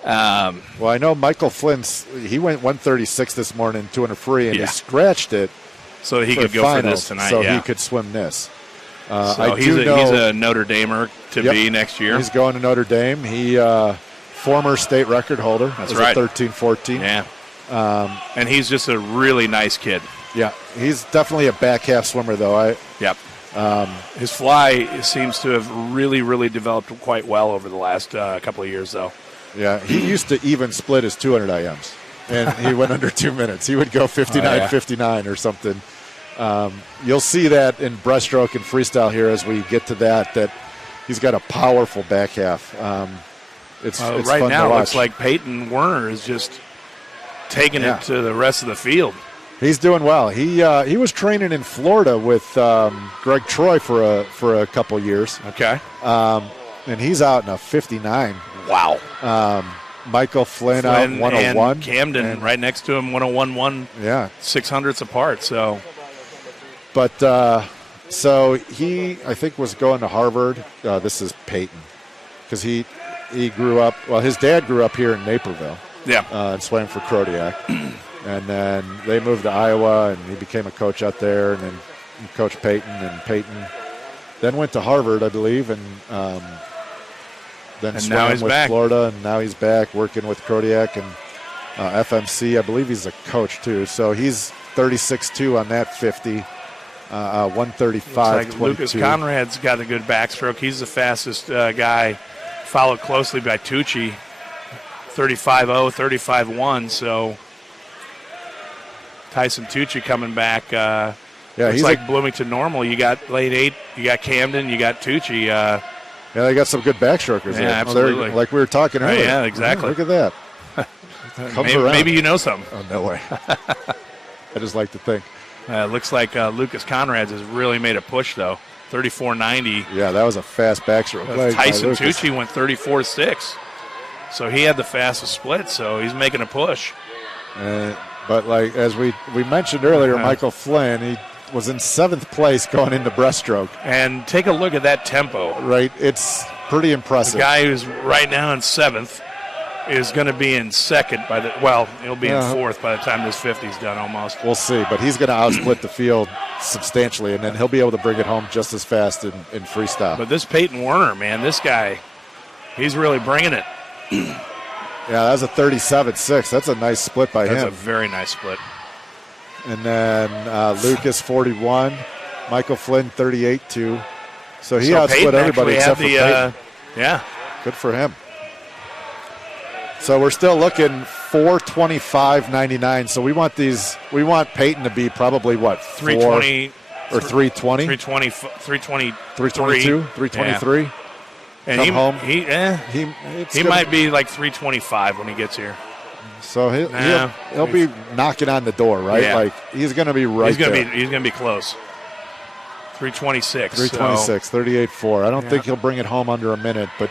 well, I know Michael Flynn's, he went 136 this morning, 200 free, and he scratched it. So he could go for this tonight. So he could swim this. So he's a Notre Damer to be next year. He's going to Notre Dame. He former state record holder. That's right. 13-14. Yeah. And he's just a really nice kid. Yeah. He's definitely a back half swimmer, though. Yep. His fly seems to have really, really developed quite well over the last couple of years, though. Yeah, he used to even split his 200 IMs, and he went under 2 minutes. He would go 59-59 or something. You'll see that in breaststroke and freestyle here as we get to that he's got a powerful back half. It's right fun now to watch. It looks like Peyton Werner is just taking it to the rest of the field. He's doing well. He was training in Florida with Greg Troy for a couple years. Okay. And he's out in a 59. Wow. Michael Flynn out 101. And Camden right next to him, 101. Yeah. 600ths apart. So. But so he, I think, was going to Harvard. This is Peyton, because he grew up. Well, his dad grew up here in Naperville. Yeah. And swam for Kodiak. And then they moved to Iowa, and he became a coach out there, and then coached Peyton, and Peyton then went to Harvard, I believe, and then swam with Florida, and now he's back working with Kodiak and FMC. I believe he's a coach, too. So he's 36.2 on that 50, 135.22. Lucas Conrad's got a good backstroke. He's the fastest guy, followed closely by Tucci, 35.0, 35.1, so Tyson Tucci coming back. He's like Bloomington Normal. You got lane 8, you got Camden, you got Tucci. Yeah, they got some good backstrokers there. Absolutely. Like we were talking earlier. Yeah, exactly. Look at that. Maybe you know something. Oh, no way. I just like to think. Looks like Lucas Conrads has really made a push, though. 34.90. Yeah, that was a fast backstroke. Tyson Tucci went 34.6. So he had the fastest split, so he's making a push. But like as we mentioned earlier, Michael Flynn, he was in 7th place going into breaststroke. And take a look at that tempo. Right, it's pretty impressive. The guy who's right now in 7th is going to be in 2nd he'll be in 4th by the time this 50's done almost. We'll see, but he's going to outsplit the field substantially, and then he'll be able to bring it home just as fast in freestyle. But this Peyton Werner, man, this guy, he's really bringing it. Yeah, that was a 37.6. That's a nice split by him. That's a very nice split. And then Lucas 41, Michael Flynn 38-2. So he outsplit everybody except for Peyton. Yeah. Good for him. So we're still looking 425.99. So we want Peyton to be probably what? 320 or 320? 322, 323. Yeah. And Come home. He might be like 325 when he gets here. So he'll be knocking on the door, right? Yeah. Like he's going to be right there. He's going to be close. 326. 326, 38-4. I don't think he'll bring it home under a minute, but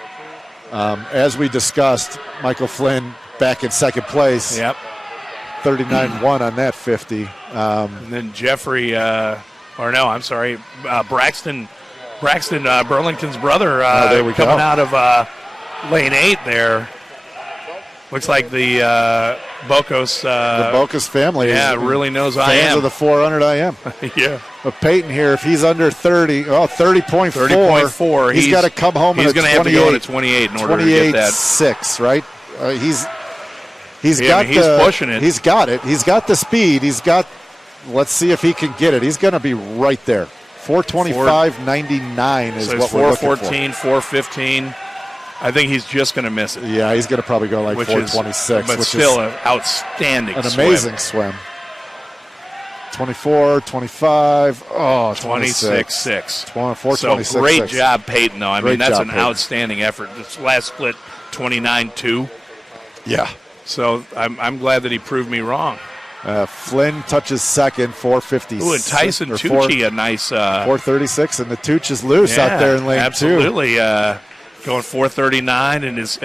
as we discussed, Michael Flynn back in second place. Yep. 39-1 on that 50. And then Jeffrey, Braxton Burlington's brother coming out of lane 8 there. Looks like the Bocos. The Bocos family really knows fans I am. of the 400 I am. Yeah. But Peyton here, if he's under 30.4, 30.4, he's got to come home he's in a 28. He's going to have to go to 28 in order to get that. 28.6, right? He's pushing it. He's got it. He's got the speed. Let's see if he can get it. He's going to be right there. 425.99 is what we're looking for. 414, 415. I think he's just going to miss it. Yeah, he's going to probably go like 426. But still an outstanding swim. An amazing swim. 24, 25, 26.6. 426. So great job, Peyton, though. I mean, that's an Peyton. Outstanding effort. This last split, 29-2. Yeah. So I'm glad that he proved me wrong. Flynn touches second, 456. Ooh, and Tyson Tucci, a nice 436, and the Tooch is loose out there in lane 2. Absolutely. Going 439, and his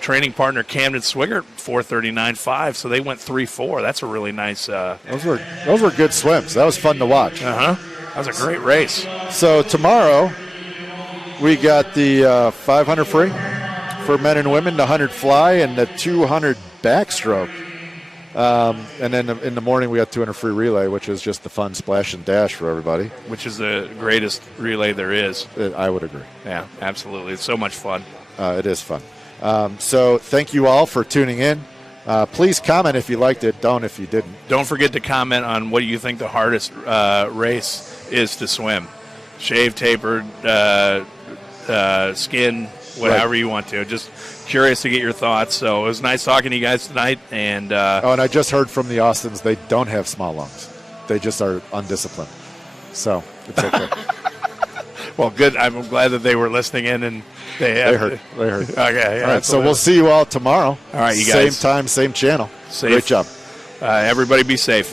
training partner Camden Swigert 439.5. So they went 3-4. That's a really nice. Those were good swims. That was fun to watch. That was a great race. So tomorrow we got the 500 free for men and women, the 100 fly, and the 200 backstroke. And then in the morning we got 200 free relay, which is just the fun splash and dash for everybody. Which is the greatest relay there is. I would agree. Yeah, absolutely. It's so much fun. It is fun. So thank you all for tuning in. Please comment if you liked it. Don't if you didn't. Don't forget to comment on what you think the hardest race is to swim. Shaved, tapered, skin, whatever you want to. Just curious to get your thoughts. So it was nice talking to you guys tonight. And and I just heard from the Austins they don't have small lungs. They just are undisciplined. So it's okay. Well, good. I'm glad that they were listening in and they heard. Okay. Yeah, all right. So we'll see you all tomorrow. All right, you guys. Same time, same channel. Great job. Everybody be safe.